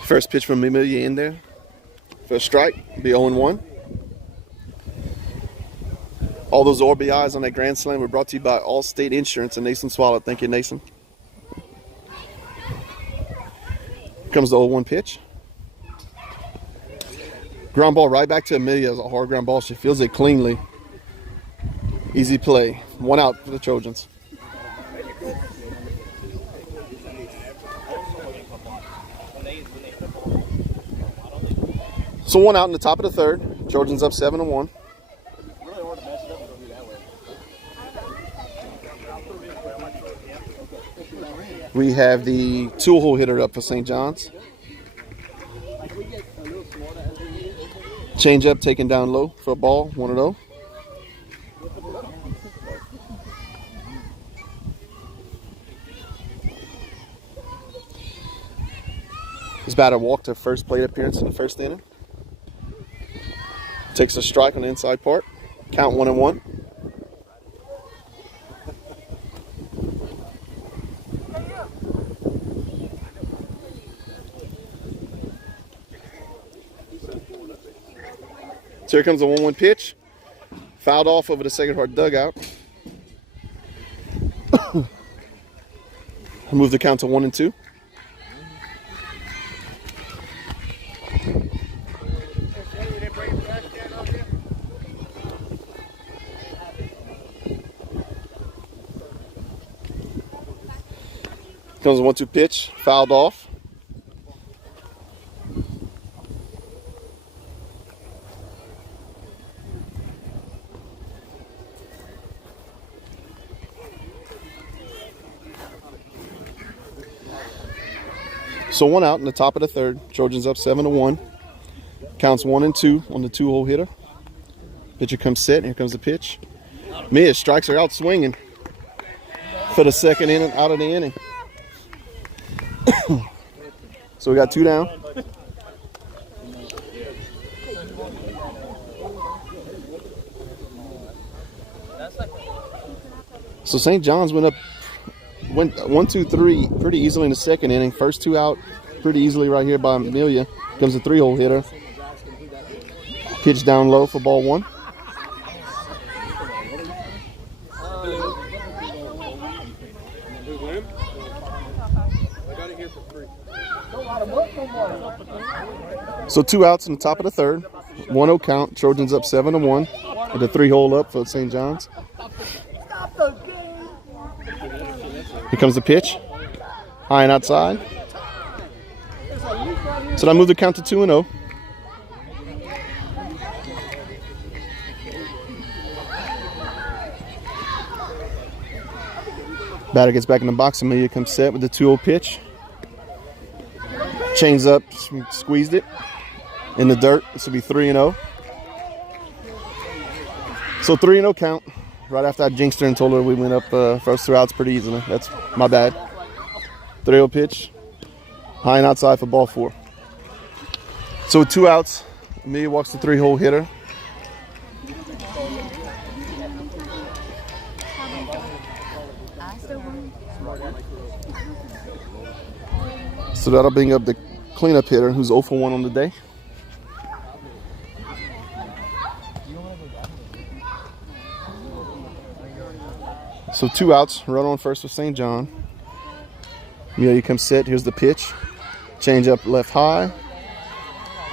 First pitch from Amelia in there. First strike, be 0-1. All those RBIs on that grand slam were brought to you by Allstate Insurance and Nason Swallow. Thank you, Nason. Here comes the 0-1 pitch. Ground ball right back to Amelia. It's a hard ground ball. She feels it cleanly. Easy play. 1 out for the Trojans. So 1 out in the top of the third. Trojans up 7-1. We have the 2-hole hitter up for St. John's. Change up taken down low for a ball, 1-0. This batter walked her first plate appearance in the first inning. Takes a strike on the inside part. Count 1-1. So here comes the 1-1 pitch. Fouled off over the second hard dugout. Move the count to 1-2. Comes a 1-2 pitch, fouled off. So 1 out in the top of the third. Trojans up 7-1. Counts 1-2 on the 2-hole hitter. Pitcher comes set, and here comes the pitch. Mia strikes her out swinging for the second inning out of the inning. So we got 2 down. So St. John's went 1-2-3 pretty easily in the second inning. First 2 out pretty easily right here by Amelia. Comes a 3-hole hitter. Pitch down low for ball 1. So 2 outs in the top of the third. 1-0 count. Trojans up 7-1 with a 3-hole up for St. John's. Here comes the pitch. High and outside. So that moved the count to 2-0. Batter gets back in the box. Amelia comes set with the 2-0 pitch. Chains up, squeezed it in the dirt. This will be 3-0. So 3-0 count. Right after I jinxed her and told her we went up first 2 outs pretty easily. That's my bad. 3-0 pitch. High and outside for ball 4. So with 2 outs, Amelia walks the 3-hole hitter. So that'll bring up the cleanup hitter who's 0 for 1 on the day. So 2 outs, run on first with St. John. Amelia comes set. Here's the pitch. Change up left high.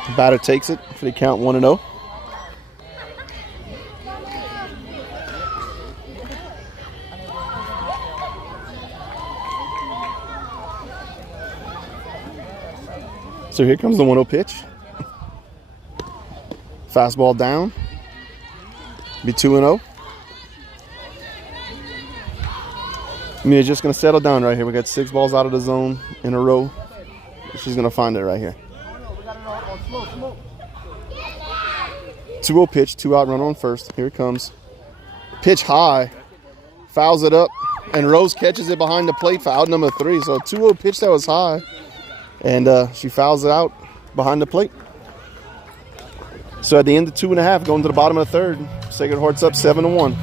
The batter takes it for the count 1-0. So here comes the 1-0 pitch. Fastball down. Be 2-0. Amelia just going to settle down right here. We got 6 balls out of the zone in a row. She's going to find it right here. 2-0 pitch, 2 out, run on first. Here it comes. Pitch high. Fouls it up. And Rose catches it behind the plate for out number 3. So a 2-0 pitch that was high. And she fouls it out behind the plate. So at the end of 2.5, going to the bottom of the third, Sacred Heart's up 7-1.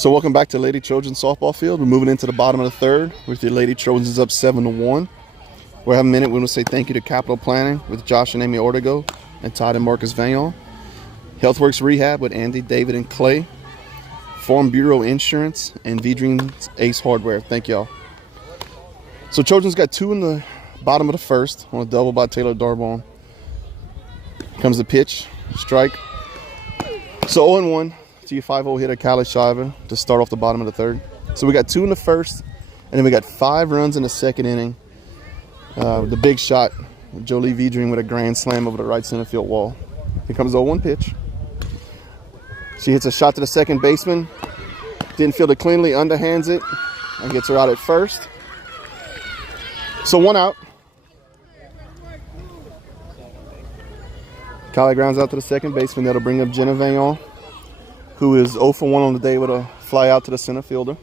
So welcome back to Lady Trojans softball field. We're moving into the bottom of the third with your Lady Trojans up 7-1. We'll have a minute. We want to say thank you to Capital Planning with Josh and Amy Ortego and Todd and Marcus Vagnon. Healthworks Rehab with Andy, David, and Clay. Farm Bureau Insurance and V-Dreams Ace Hardware. Thank y'all. So Trojans got 2 in the bottom of the first on a double by Taylor Darbon. Comes the pitch, strike. So 0-1 to your 5-0 hitter, Callie Shiver, to start off the bottom of the third. So we got 2 in the first, and then we got 5 runs in the second inning. The big shot, Jolie V-Dream with a grand slam over the right center field wall. Here comes the 0-1 pitch. She hits a shot to the second baseman. Didn't field it cleanly, underhands it, and gets her out at first. So 1 out. Callie grounds out to the second baseman. That'll bring up Jenna Vagnon, who is 0 for 1 on the day with a fly out to the center fielder.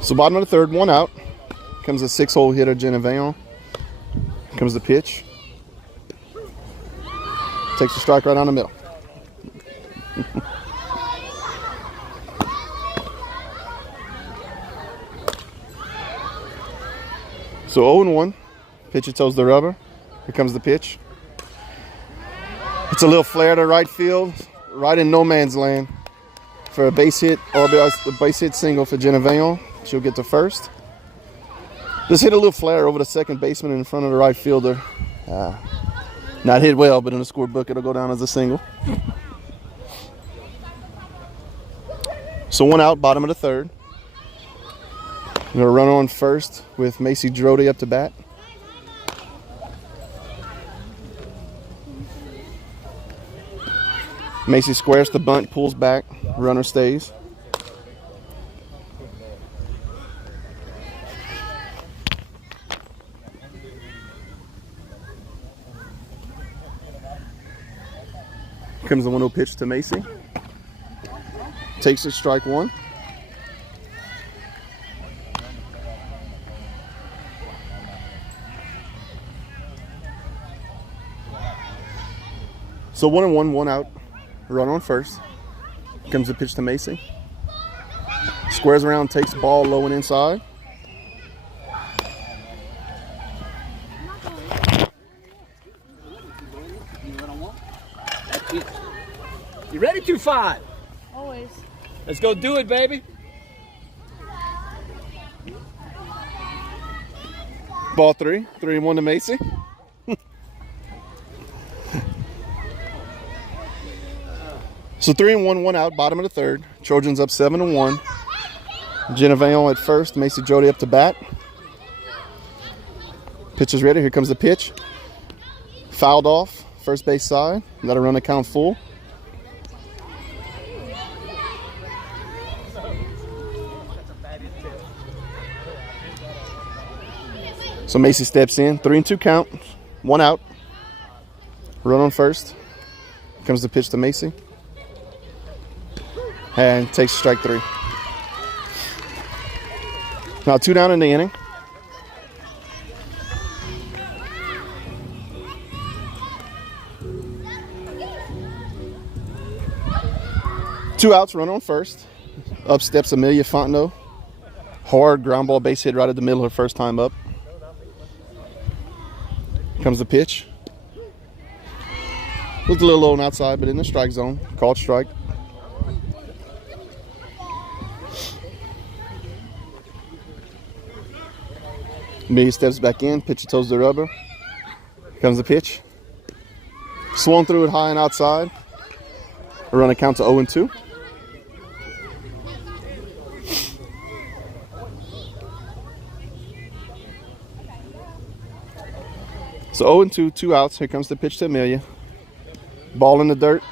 So bottom of the third, 1 out. Comes a 6-hole hitter, Jenna Vagnon. Comes the pitch. Takes a strike right down the middle. So 0-1. Pitcher toes the rubber. Here comes the pitch. It's a little flare to right field, right in no man's land for a base hit or a base hit single for Jenna Vagnon. She'll get to first. Just hit a little flare over the second baseman in front of the right fielder. Not hit well, but in the scorebook it'll go down as a single. So 1 out, bottom of the third. We're going to run on first with Macy Drody up to bat. Macy squares the bunt, pulls back, runner stays. Comes the 1-0 pitch to Macy. Takes it, strike 1. So 1-1, 1 out. Run on first. Comes the pitch to Macy. Squares around, takes ball low and inside. You ready, 2-5? Always. Let's go do it, baby. Ball 3. 3-1 to Macy. So 3-1, 1 out, bottom of the third. Trojans up 7-1. Jenna Vagnon at first. Macy Drody up to bat. Pitch is ready. Here comes the pitch. Fouled off. First base side. Got to run the count full. So Macy steps in. 3-2 count. 1 out. Run on first. Comes the pitch to Macy. And takes strike 3. Now 2 down in the inning. Two outs, run on first. Up steps Amelia Fontenot. Hard ground ball base hit right at the middle her first time up. Comes the pitch. Looked a little low on outside, but in the strike zone. Called strike. Amelia steps back in, pitcher toes the rubber. Comes the pitch. Swung through it high and outside. A run count to 0-2. So 0-2, 2 outs. Here comes the pitch to Amelia. Ball in the dirt.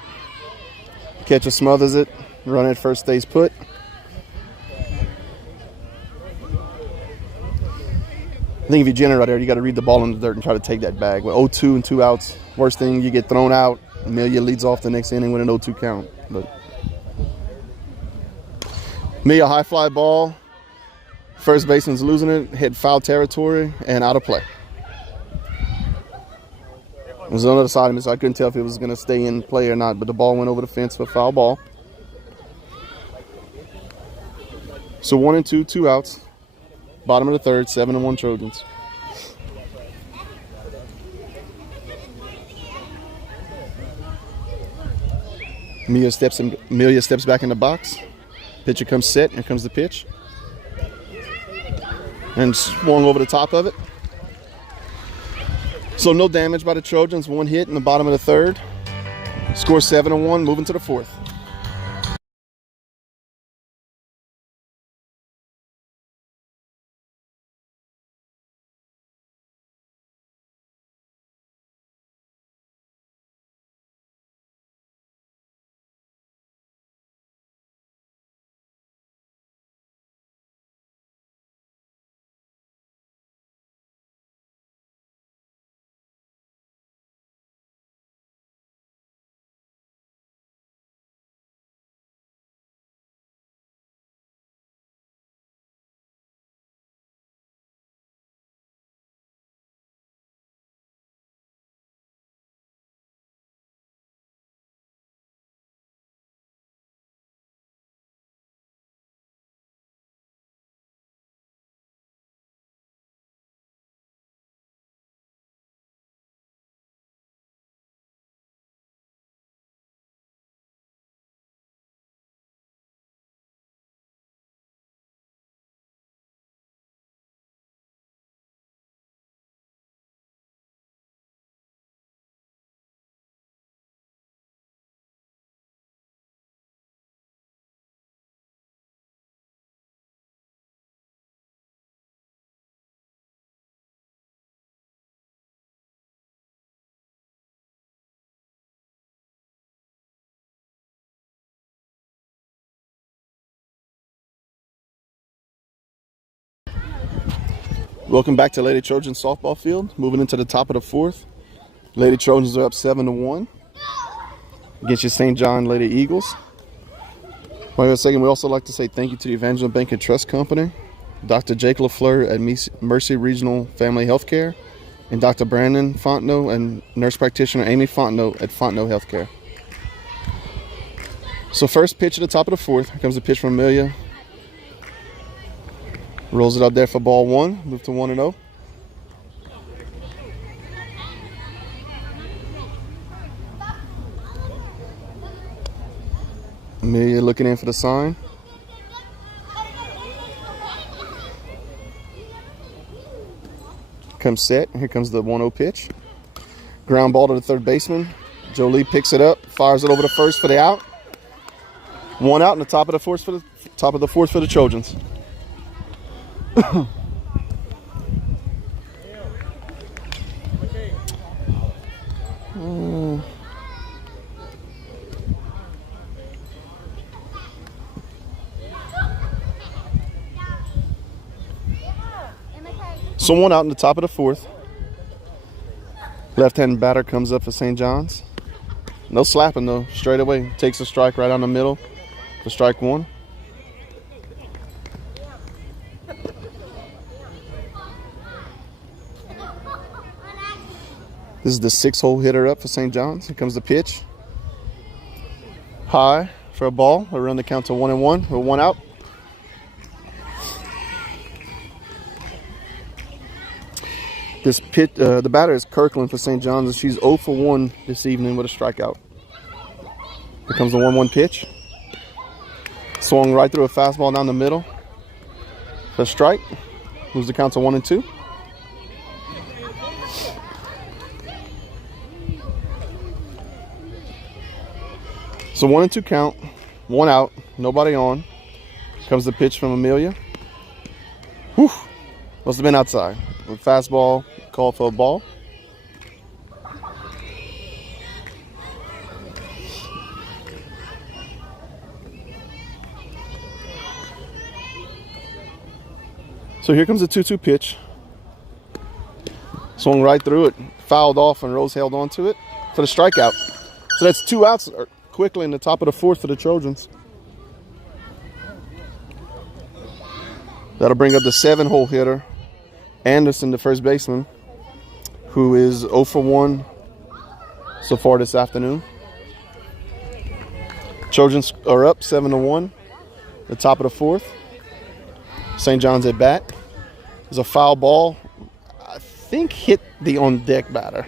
Catcher smothers it. Run at first stays put. I think if you generate right there, you got to read the ball in the dirt and try to take that bag. With 0-2 and 2 outs, worst thing, you get thrown out. Amelia leads off the next inning with an 0-2 count. But Amelia, high fly ball. First baseman's losing it, hit foul territory, and out of play. It was on the other side of me, so I couldn't tell if it was going to stay in play or not. But the ball went over the fence for foul ball. So 1 and 2, 2 outs. Bottom of the third, 7-1 Trojans. Amelia steps back in the box. Pitcher comes set. Here comes the pitch. And swung over the top of it. So no damage by the Trojans. 1 hit in the bottom of the third. Score 7-1, moving to the fourth. Welcome back to Lady Trojan softball field. Moving into the top of the fourth. Lady Trojans are up 7-1 against your St. John Lady Eagles. Wait a second. We also like to say thank you to the Evangel Bank and Trust Company, Dr. Jake LaFleur at Mercy Regional Family Healthcare, and Dr. Brandon Fontenot and nurse practitioner Amy Fontenot at Fontenot Healthcare. So first pitch at the top of the fourth. Here comes the pitch from Amelia. Rolls it up there for ball 1. Move to 1-0. Amelia looking in for the sign. Comes set. Here comes the 1-0 pitch. Ground ball to the third baseman. Jolie picks it up, fires it over to first for the out. 1 out in the top of the fourth for the Trojans. So 1 out in the top of the fourth. Left-hand batter comes up for St. John's. No slapping though. Straight away takes a strike right on the middle for strike 1. This is the 6-hole hitter up for St. John's. Here comes the pitch. High for a ball. We'll run the count to 1-1 with 1 out. This pitch, the batter is Kirkland for St. John's, and she's 0 for 1 this evening with a strikeout. Here comes the 1-1 pitch. Swung right through a fastball down the middle. For a strike. Moves the count to 1-2. So 1-2 count, 1 out, nobody on. Comes the pitch from Amelia. Whew, must have been outside. With fastball, called for a ball. So here comes the 2-2 pitch. Swung right through it, fouled off, and Rose held on to it for the strikeout. So that's 2 outs quickly in the top of the fourth for the Trojans. That'll bring up the 7-hole hitter, Anderson, the first baseman, who is 0 for 1 so far this afternoon. Trojans are up 7-1. The top of the fourth. St. John's at bat. There's a foul ball. I think hit the on deck batter.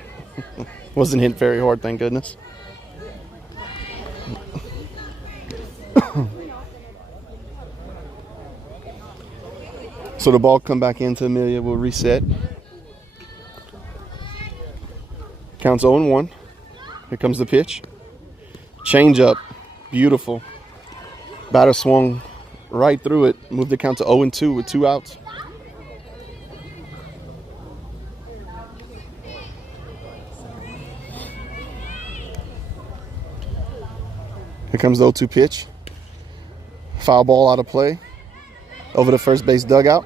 Wasn't hit very hard, thank goodness. So the ball come back into Amelia. We'll reset. Counts 0-1. Here comes the pitch. Change up. Beautiful. Batter swung right through it. Moved the count to 0-2 with 2 outs. Here comes the 0-2 pitch. Foul ball out of play. Over the first base dugout.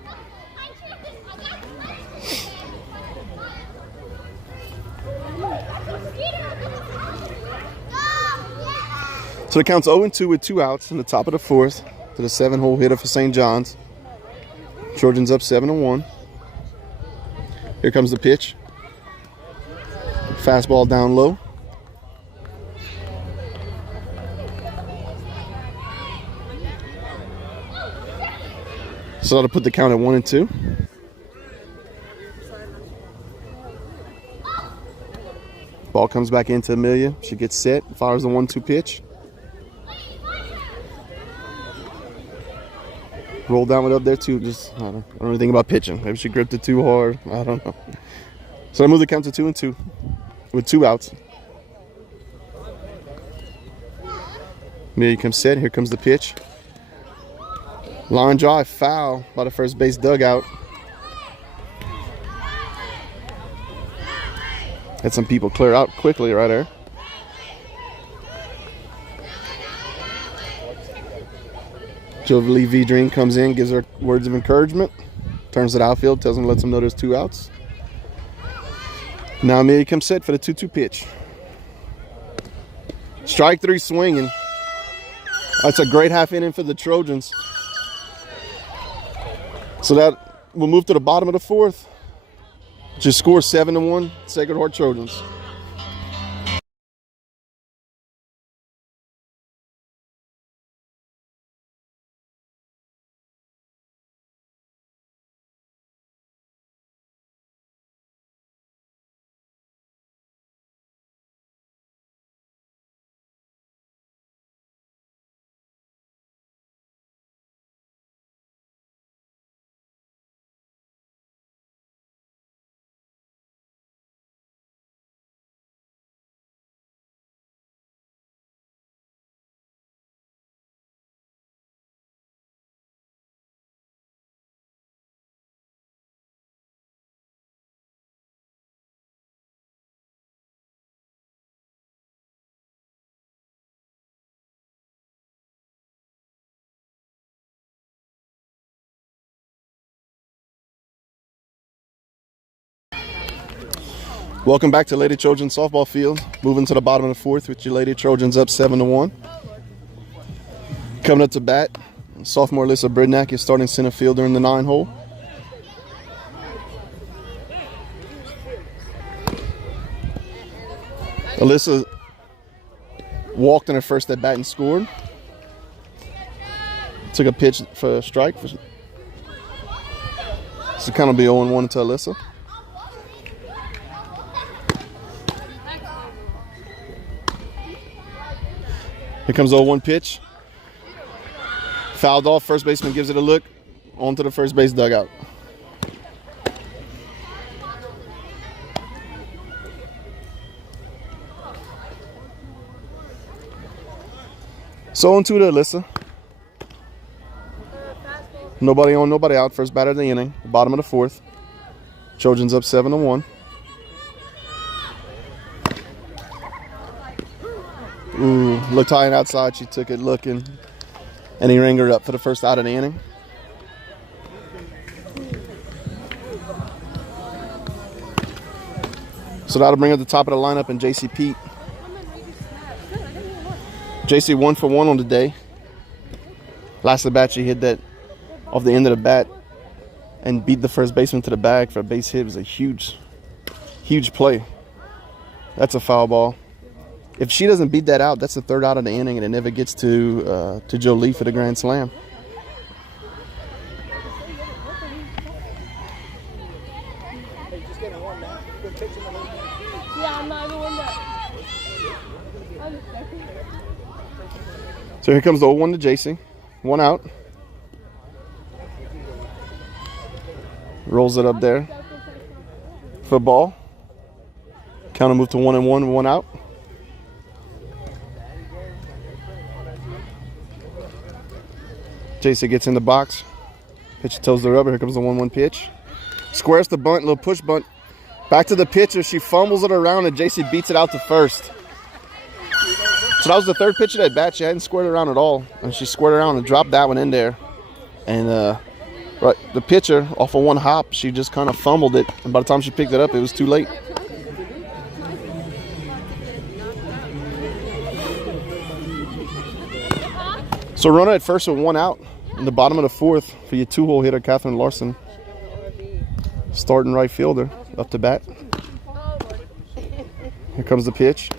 So the count's 0-2 with 2 outs in the top of the fourth to the 7-hole hitter for St. John's. Trojans up 7-1. Here comes the pitch. Fastball down low. So that'll put the count at 1-2. Ball comes back into Amelia. She gets set, fires the 1-2 pitch. Roll down it up there too. Just I don't know anything about pitching. Maybe she gripped it too hard. I don't know. So I move the count to 2-2 with 2 outs. Amelia comes set. Here comes the pitch. Line drive, foul by the first base dugout. Had some people clear out quickly right there. Jolie Vidrine comes in, gives her words of encouragement, turns to the outfield, lets them know there's 2 outs. Now Amelia comes set for the 2-2 pitch. Strike 3 swinging. That's a great half inning for the Trojans. So that will move to the bottom of the fourth. Just score 7-1, Sacred Heart Trojans. Welcome back to Lady Trojan softball field. Moving to the bottom of the fourth with your Lady Trojans up 7-1. Coming up to bat, sophomore Alyssa Bridnack is starting center fielder in the 9-hole. Alyssa walked in her first at bat and scored. Took a pitch for a strike. So kind of be 0-1 to Alyssa. Here comes the 0-1 pitch. Fouled off. First baseman gives it a look. Onto the first base dugout. So 0-2 to Alyssa. Nobody on, nobody out. First batter of the inning. Bottom of the fourth. Trojans up 7-1. Ooh, looked high and outside. She took it looking. And he rang her up for the first out of the inning. So that'll bring up the top of the lineup and JC Pete. JC 1 for 1 on the day. Last at bat, she hit that off the end of the bat and beat the first baseman to the bag for a base hit. It was a huge, huge play. That's a foul ball. If she doesn't beat that out, that's the third out of the inning, and it never gets to Jolie for the grand slam. So here comes the 0-1 to JC. 1 out. Rolls it up there for ball. Count will move to 1-1, 1 out. JC gets in the box. Pitcher toes the rubber. Here comes the 1-1 pitch. Squares the bunt, little push bunt. Back to the pitcher. She fumbles it around and JC beats it out to first. So that was the third pitch of that bat. She hadn't squared it around at all. And she squared it around and dropped that one in there. And right, the pitcher, off of one hop, she just kind of fumbled it. And by the time she picked it up, it was too late. So runner at first with 1 out in the bottom of the 4th for your 2-hole hitter, Catherine Larson. Starting right fielder up to bat. Here comes the pitch.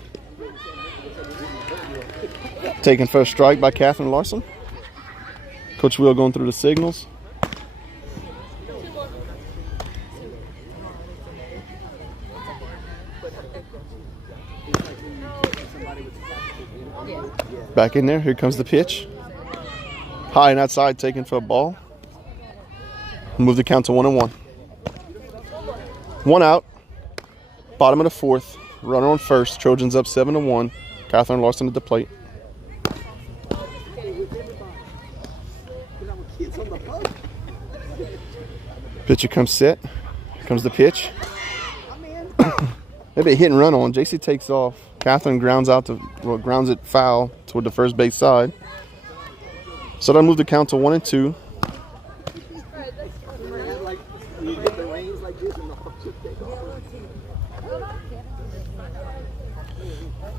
Taken for a strike by Catherine Larson. Coach Will going through the signals. Back in there. Here comes the pitch. High and outside, taken for a ball. Move the count to 1-1. 1 out. Bottom of the 4th. Runner on first. Trojans up 7-1. Catherine Larson at the plate. Pitcher comes set. Here comes the pitch. Maybe a hit and run on. JC takes off. Catherine grounds it foul toward the first base side. So that'll move the count to 1-2.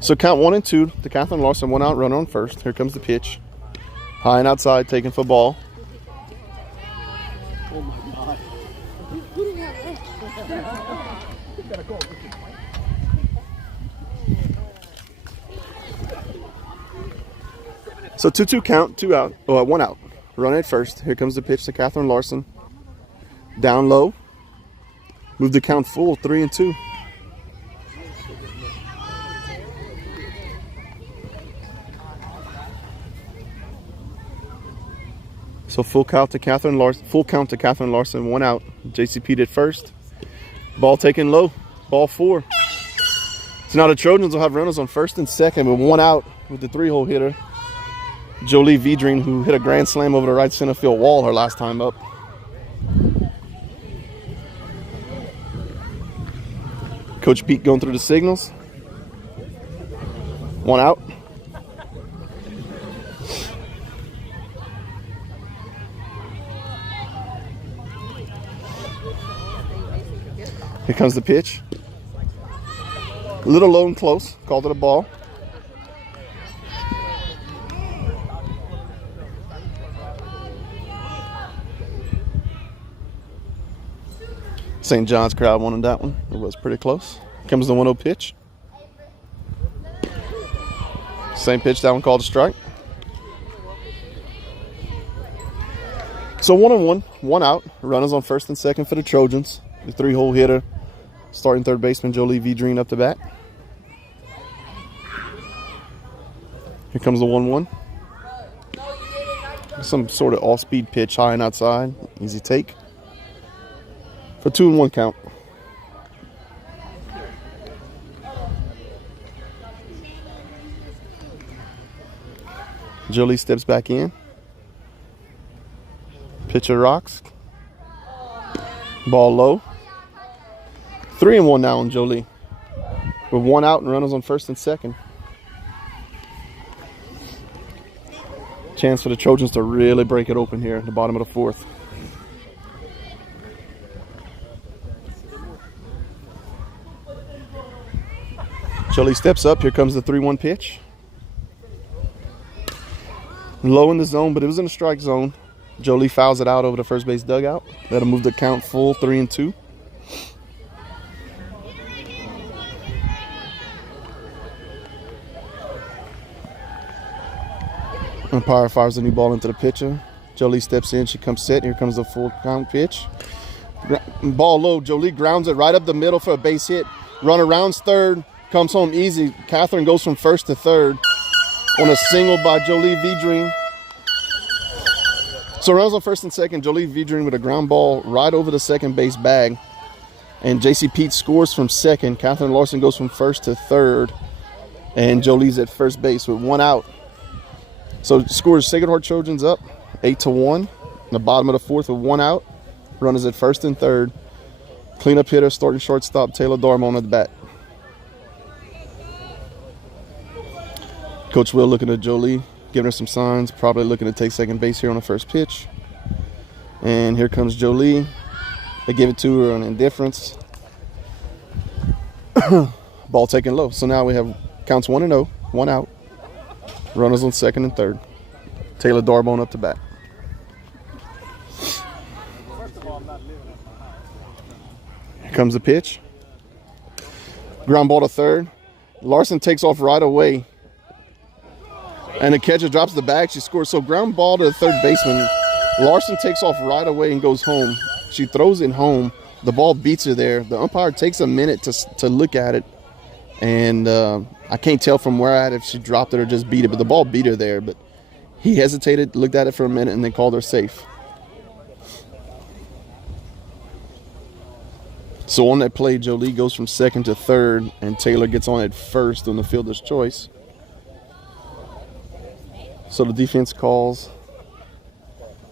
So count 1-2 to Catherine Larson, 1 out, runner on first. Here comes the pitch. High and outside, taken for ball. So 2-2 count, 2 out, 1 out. Run at first. Here comes the pitch to Catherine Larson. Down low. Move the count full, 3-2. So full count to Catherine Larson, 1 out. JCP'd at first. Ball taken low. Ball 4. So now the Trojans will have runners on first and second with 1 out with the 3-hole hitter, Jolie Vidrine, who hit a grand slam over the right center field wall her last time up. Coach Pete going through the signals. 1 out. Here comes the pitch. A little low and close. Called it a ball. St. John's crowd wanted that one. It was pretty close. Comes the 1-0 pitch. Same pitch, that one called a strike. So 1-1, 1 out. Runners on first and second for the Trojans. The 3-hole hitter, starting third baseman Jolie Vidrine up to bat. Here comes the 1-1. Some sort of off-speed pitch, high and outside. Easy take. For 2-1 count. Jolie steps back in. Pitcher rocks. Ball low. 3-1 now on Jolie. With 1 out and runners on first and second. Chance for the Trojans to really break it open here at the bottom of the 4th. Jolie steps up. Here comes the 3-1 pitch. Low in the zone, but it was in the strike zone. Jolie fouls it out over the first base dugout. That'll move the count full, 3-2. Umpire fires the new ball into the pitcher. Jolie steps in. She comes set. Here comes the full count pitch. Ball low. Jolie grounds it right up the middle for a base hit. Runner rounds third. Comes home easy. Catherine goes from first to third on a single by Jolie Vidrine. So runners on first and second. Jolie Vidrine with a ground ball right over the second base bag. And J.C. Pete scores from second. Catherine Larson goes from first to third. And Jolie's at first base with one out. So scores Sacred Heart Trojans up 8-1. In the bottom of the fourth with one out. Runners at first and third. Cleanup hitter, starting shortstop, Taylor Darmon at the bat. Coach Will looking at Jolie, giving her some signs. Probably looking to take second base here on the first pitch. And here comes Jolie. They give it to her on indifference. Ball taken low. So now we have counts 1-0, one out. Runners on second and third. Taylor Darbone up to bat. Here comes the pitch. Ground ball to third. Larson takes off right away. And the catcher drops the bag. She scores. So ground ball to the third baseman. Larson takes off right away and goes home. She throws it home. The ball beats her there. The umpire takes a minute to look at it. And I can't tell from where at if she dropped it or just beat it. But the ball beat her there. But he hesitated, looked at it for a minute, and then called her safe. So on that play, Jolie goes from second to third. And Taylor gets on at first on the fielder's choice. So the defense calls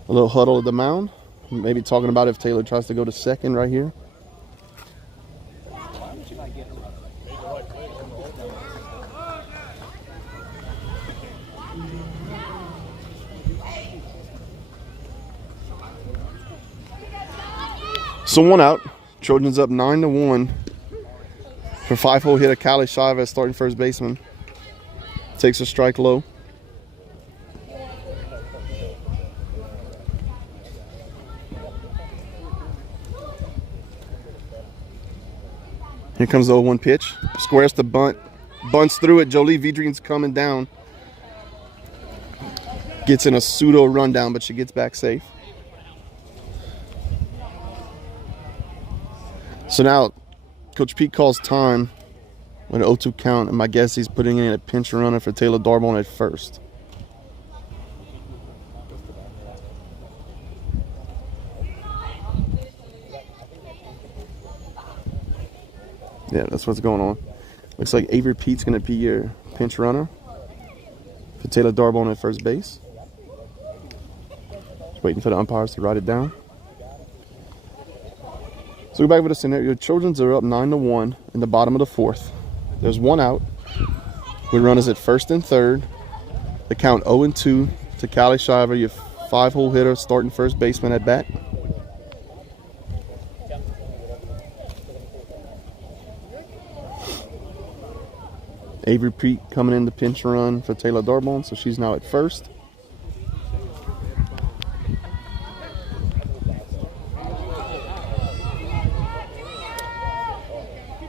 a little huddle at the mound. Maybe talking about if Taylor tries to go to second right here. So one out. Trojans up 9-1 for 5-hole hitter Callie Chavez, starting first baseman. Takes a strike low. Here comes the 0-1 pitch. Squares the bunt. Bunts through it. Jolie Vidrine's coming down. Gets in a pseudo rundown, but she gets back safe. So now, Coach Pete calls time with an 0-2 count, and my guess he's putting in a pinch runner for Taylor Darbone at first. Yeah, that's what's going on. Looks like Avery Pete's going to be your pinch runner for Taylor Darbone at first base. Just waiting for the umpires to write it down. So go back with the scenario. Trojans are up 9-1 in the bottom of the fourth. There's one out. We runners at first and third. The count 0-2 to Callie Shiver, your 5-hole hitter, starting first baseman at bat. Avery Pete coming in the pinch run for Taylor Darbone, so she's now at first.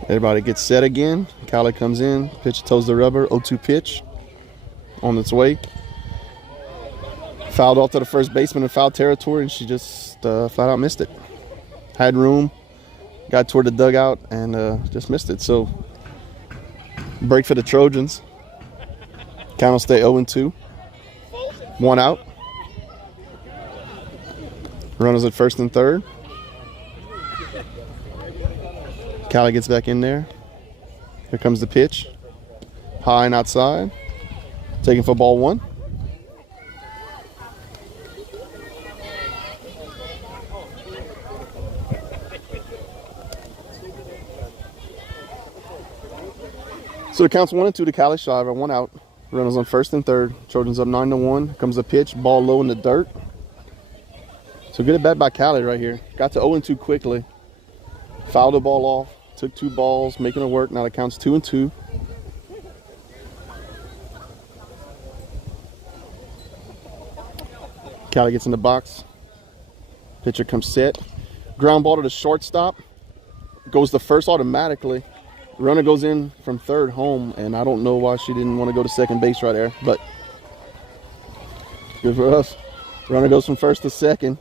Everybody gets set again. Callie comes in, pitch toes the rubber, 0-2 pitch on its way. Fouled off to the first baseman in foul territory, and she just flat out missed it. Had room, got toward the dugout, and just missed it. So break for the Trojans. Count will stay 0-2. One out. Runners at first and third. Callie gets back in there. Here comes the pitch. High and outside. Taking for ball one. So the count's 1-2 to Callie Shiver, one out. Runners on first and third. Trojans up 9-1. Comes the pitch, ball low in the dirt. So good at bat by Callie right here. Got to 0-2 quickly. Fouled the ball off. Took two balls, making it work. Now the count's 2-2. Callie gets in the box. Pitcher comes set. Ground ball to the shortstop. Goes to first automatically. Runner goes in from third home, and I don't know why she didn't want to go to second base right there, but Good for us. Runner goes from first to second.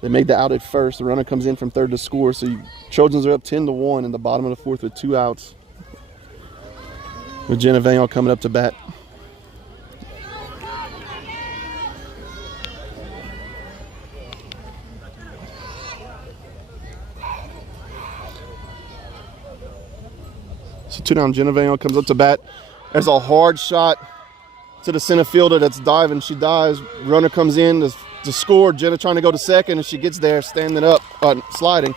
They make the out at first. The runner comes in from third to score. So Trojans are up 10-1 in the bottom of the fourth with 2 outs. With Jenna Vaniel coming up to bat. So 2 down, Jenna Vaniel comes up to bat. There's a hard shot to the center fielder that's diving. She dives. Runner comes in to score. Jenna trying to go to second, and she gets there standing up, sliding.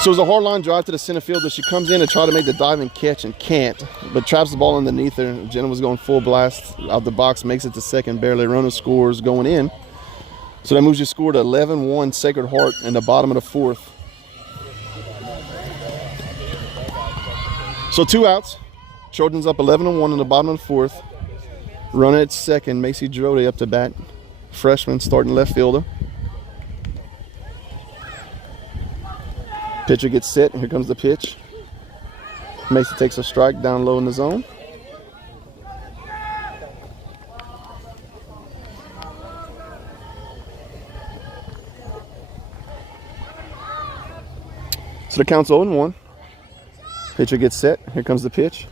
So it was a hard line drive to the center fielder. She comes in to try to make the dive and catch and can't, but traps the ball underneath her. Jenna was going full blast out the box, makes it to second barely. Runner scores going in. So that moves your score to 11-1 Sacred Heart in the bottom of the fourth. So 2 outs. Trojans up 11-1 in the bottom of the fourth. Runner at second, Macy Drode up to bat. Freshman starting left fielder. Pitcher gets set, and here comes the pitch. Macy takes a strike down low in the zone. So the count's 0-1. Pitcher gets set, here comes the pitch.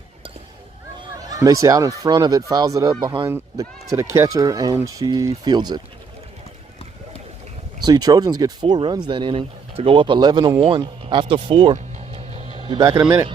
Macy out in front of it, fouls it up behind to the catcher, and she fields it. So you Trojans get 4 runs that inning to go up 11-1 after 4. Be back in a minute.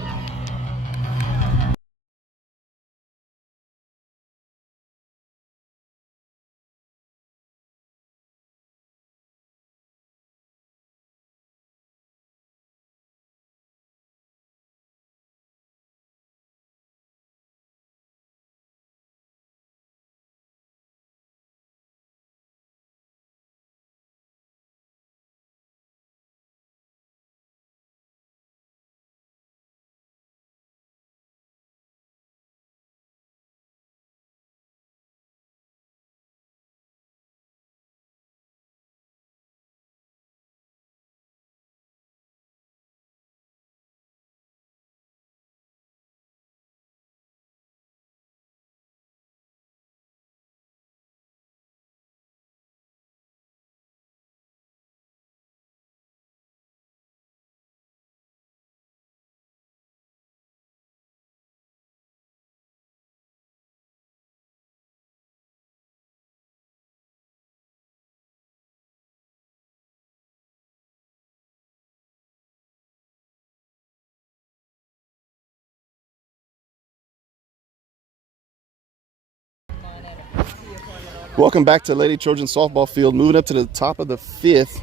Welcome back to Lady Trojan softball field. Moving up to the top of the 5th.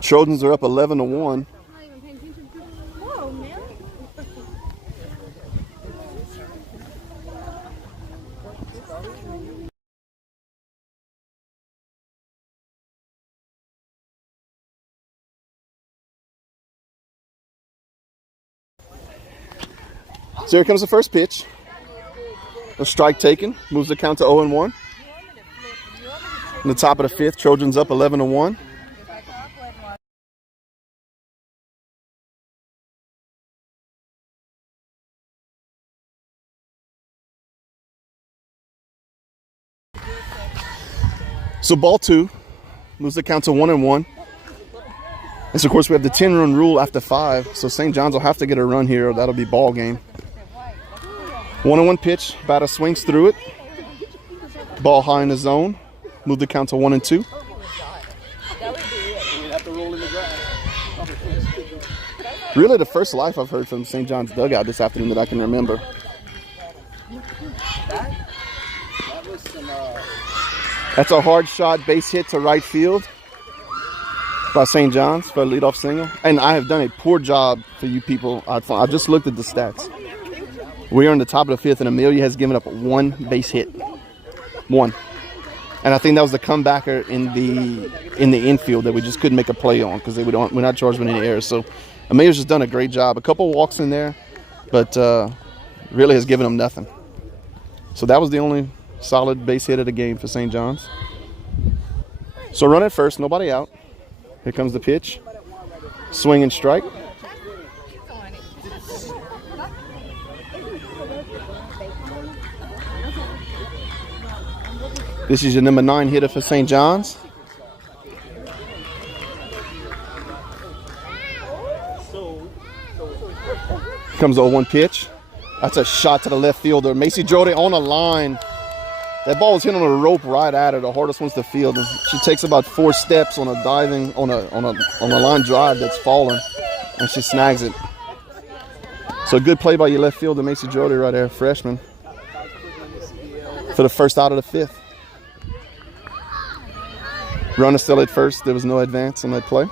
Trojans are up 11-1. So here comes the first pitch. A strike taken. Moves the count to 0-1. In the top of the 5th, Trojans up 11-1. So ball 2 moves the count to 1-1. And so of course we have the 10-run rule after 5. So St. John's will have to get a run here, or that'll be ball game. 1-1 pitch. Batter swings through it. Ball high in the zone. Move the count to 1-2. Really the first life I've heard from St. John's dugout this afternoon that I can remember. That's a hard shot, base hit to right field by St. John's for a leadoff single. And I have done a poor job for you people. I just looked at the stats. We are in the top of the 5th, and Amelia has given up 1 base hit. 1. And I think that was the comebacker in the infield that we just couldn't make a play on because we're not charged with any errors. So Amelia's just done a great job. A couple walks in there, but really has given them nothing. So that was the only solid base hit of the game for St. John's. So run at first, nobody out. Here comes the pitch. Swing and strike. This is your number 9 hitter for St. John's. Comes the 0-1 pitch. That's a shot to the left fielder. Macy Jody on the line. That ball was hit on a rope right at her. The hardest one's the field. She takes about 4 steps on a diving on a line drive that's fallen, and she snags it. So good play by your left fielder, Macy Jody, right there, freshman, for the first out of the 5th. Runner still at first. There was no advance on that play.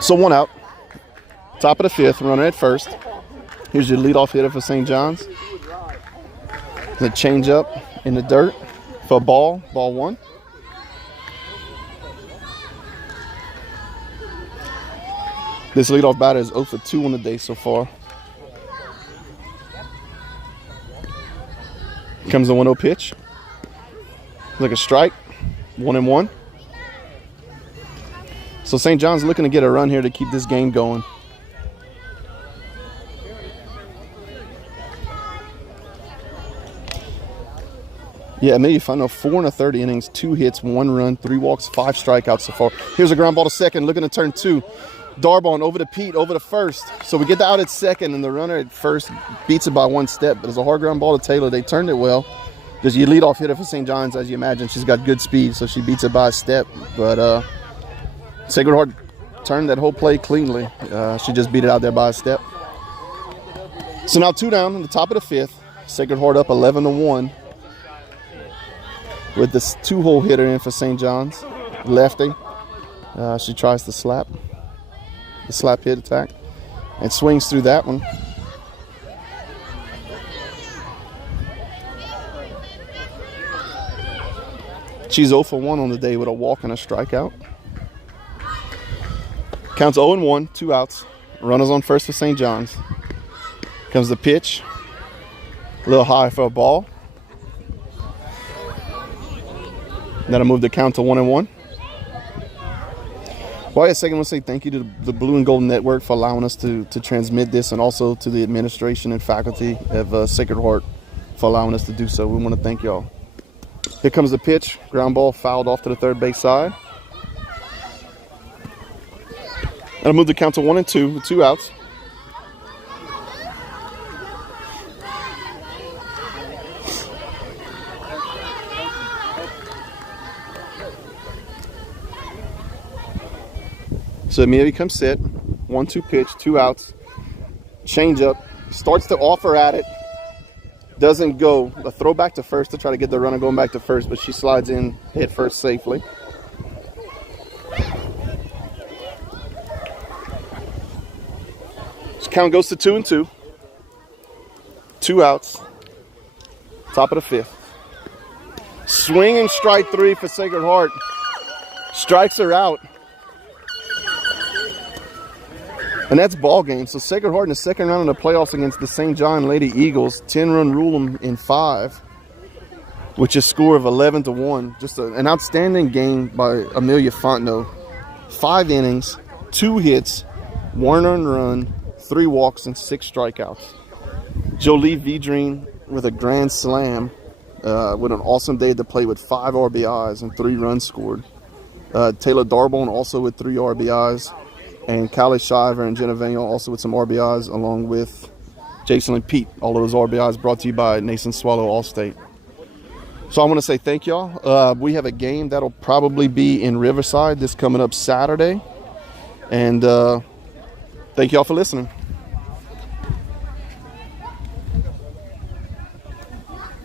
So 1 out. Top of the 5th, runner at first. Here's your leadoff hitter for St. John's. The change up in the dirt for ball 1. This leadoff batter is 0 for 2 on the day so far. Comes the 1-0 pitch. Like a strike. 1-1. So St. John's looking to get a run here to keep this game going. Yeah, Amelia Fundo, 4 1/3 innings, 2 hits, 1 run, 3 walks, 5 strikeouts so far. Here's a ground ball to second, looking to turn 2. Darbon over to Pete, over to first. So we get the out at second, and the runner at first beats it by 1 step. But it's a hard ground ball to Taylor. They turned it well. Just your leadoff hitter for St. John's, as you imagine. She's got good speed, so she beats it by a step. But Sacred Heart turned that whole play cleanly. She just beat it out there by a step. So now 2 down in the top of the 5th. Sacred Heart up 11-1 with this 2-hole hitter in for St. John's, lefty. She tries to slap hit attack and swings through that one. She's 0 for 1 on the day with a walk and a strikeout. Counts 0-1, 2 outs. Runners on first for St. John's. Comes the pitch. A little high for a ball. That'll move the count to 1-1. Well, yeah, second, I want to say thank you to the Blue and Gold Network for allowing us to transmit this, and also to the administration and faculty of Sacred Heart for allowing us to do so. We want to thank y'all. Here comes the pitch. Ground ball fouled off to the third base side. That'll move the count to 1-2 with 2 outs. So Amelia comes set, 1-2 pitch, 2 outs, change up, starts to offer at it, doesn't go. A throw back to first to try to get the runner going back to first, but she slides in, hit first safely. So count goes to 2-2, 2 outs, top of the 5th. Swing and strike 3 for Sacred Heart. Strikes her out. And that's ball game. So Sacred Heart in the second round of the playoffs against the St. John Lady Eagles, 10-run rule them in 5, which is a score of 11-1. Just an outstanding game by Amelia Fontenot. 5 innings, 2 hits, 1 earned run, 3 walks, and 6 strikeouts. Jolie Vidrine with a grand slam, with an awesome day at the plate with 5 RBIs and 3 runs scored. Taylor Darbone also with 3 RBIs. And Callie Shiver and Jenna Vaniel also with some RBIs, along with Jason and Pete. All of those RBIs brought to you by Nason Swallow Allstate. So I want to say thank y'all. We have a game that'll probably be in Riverside this coming up Saturday. And thank y'all for listening.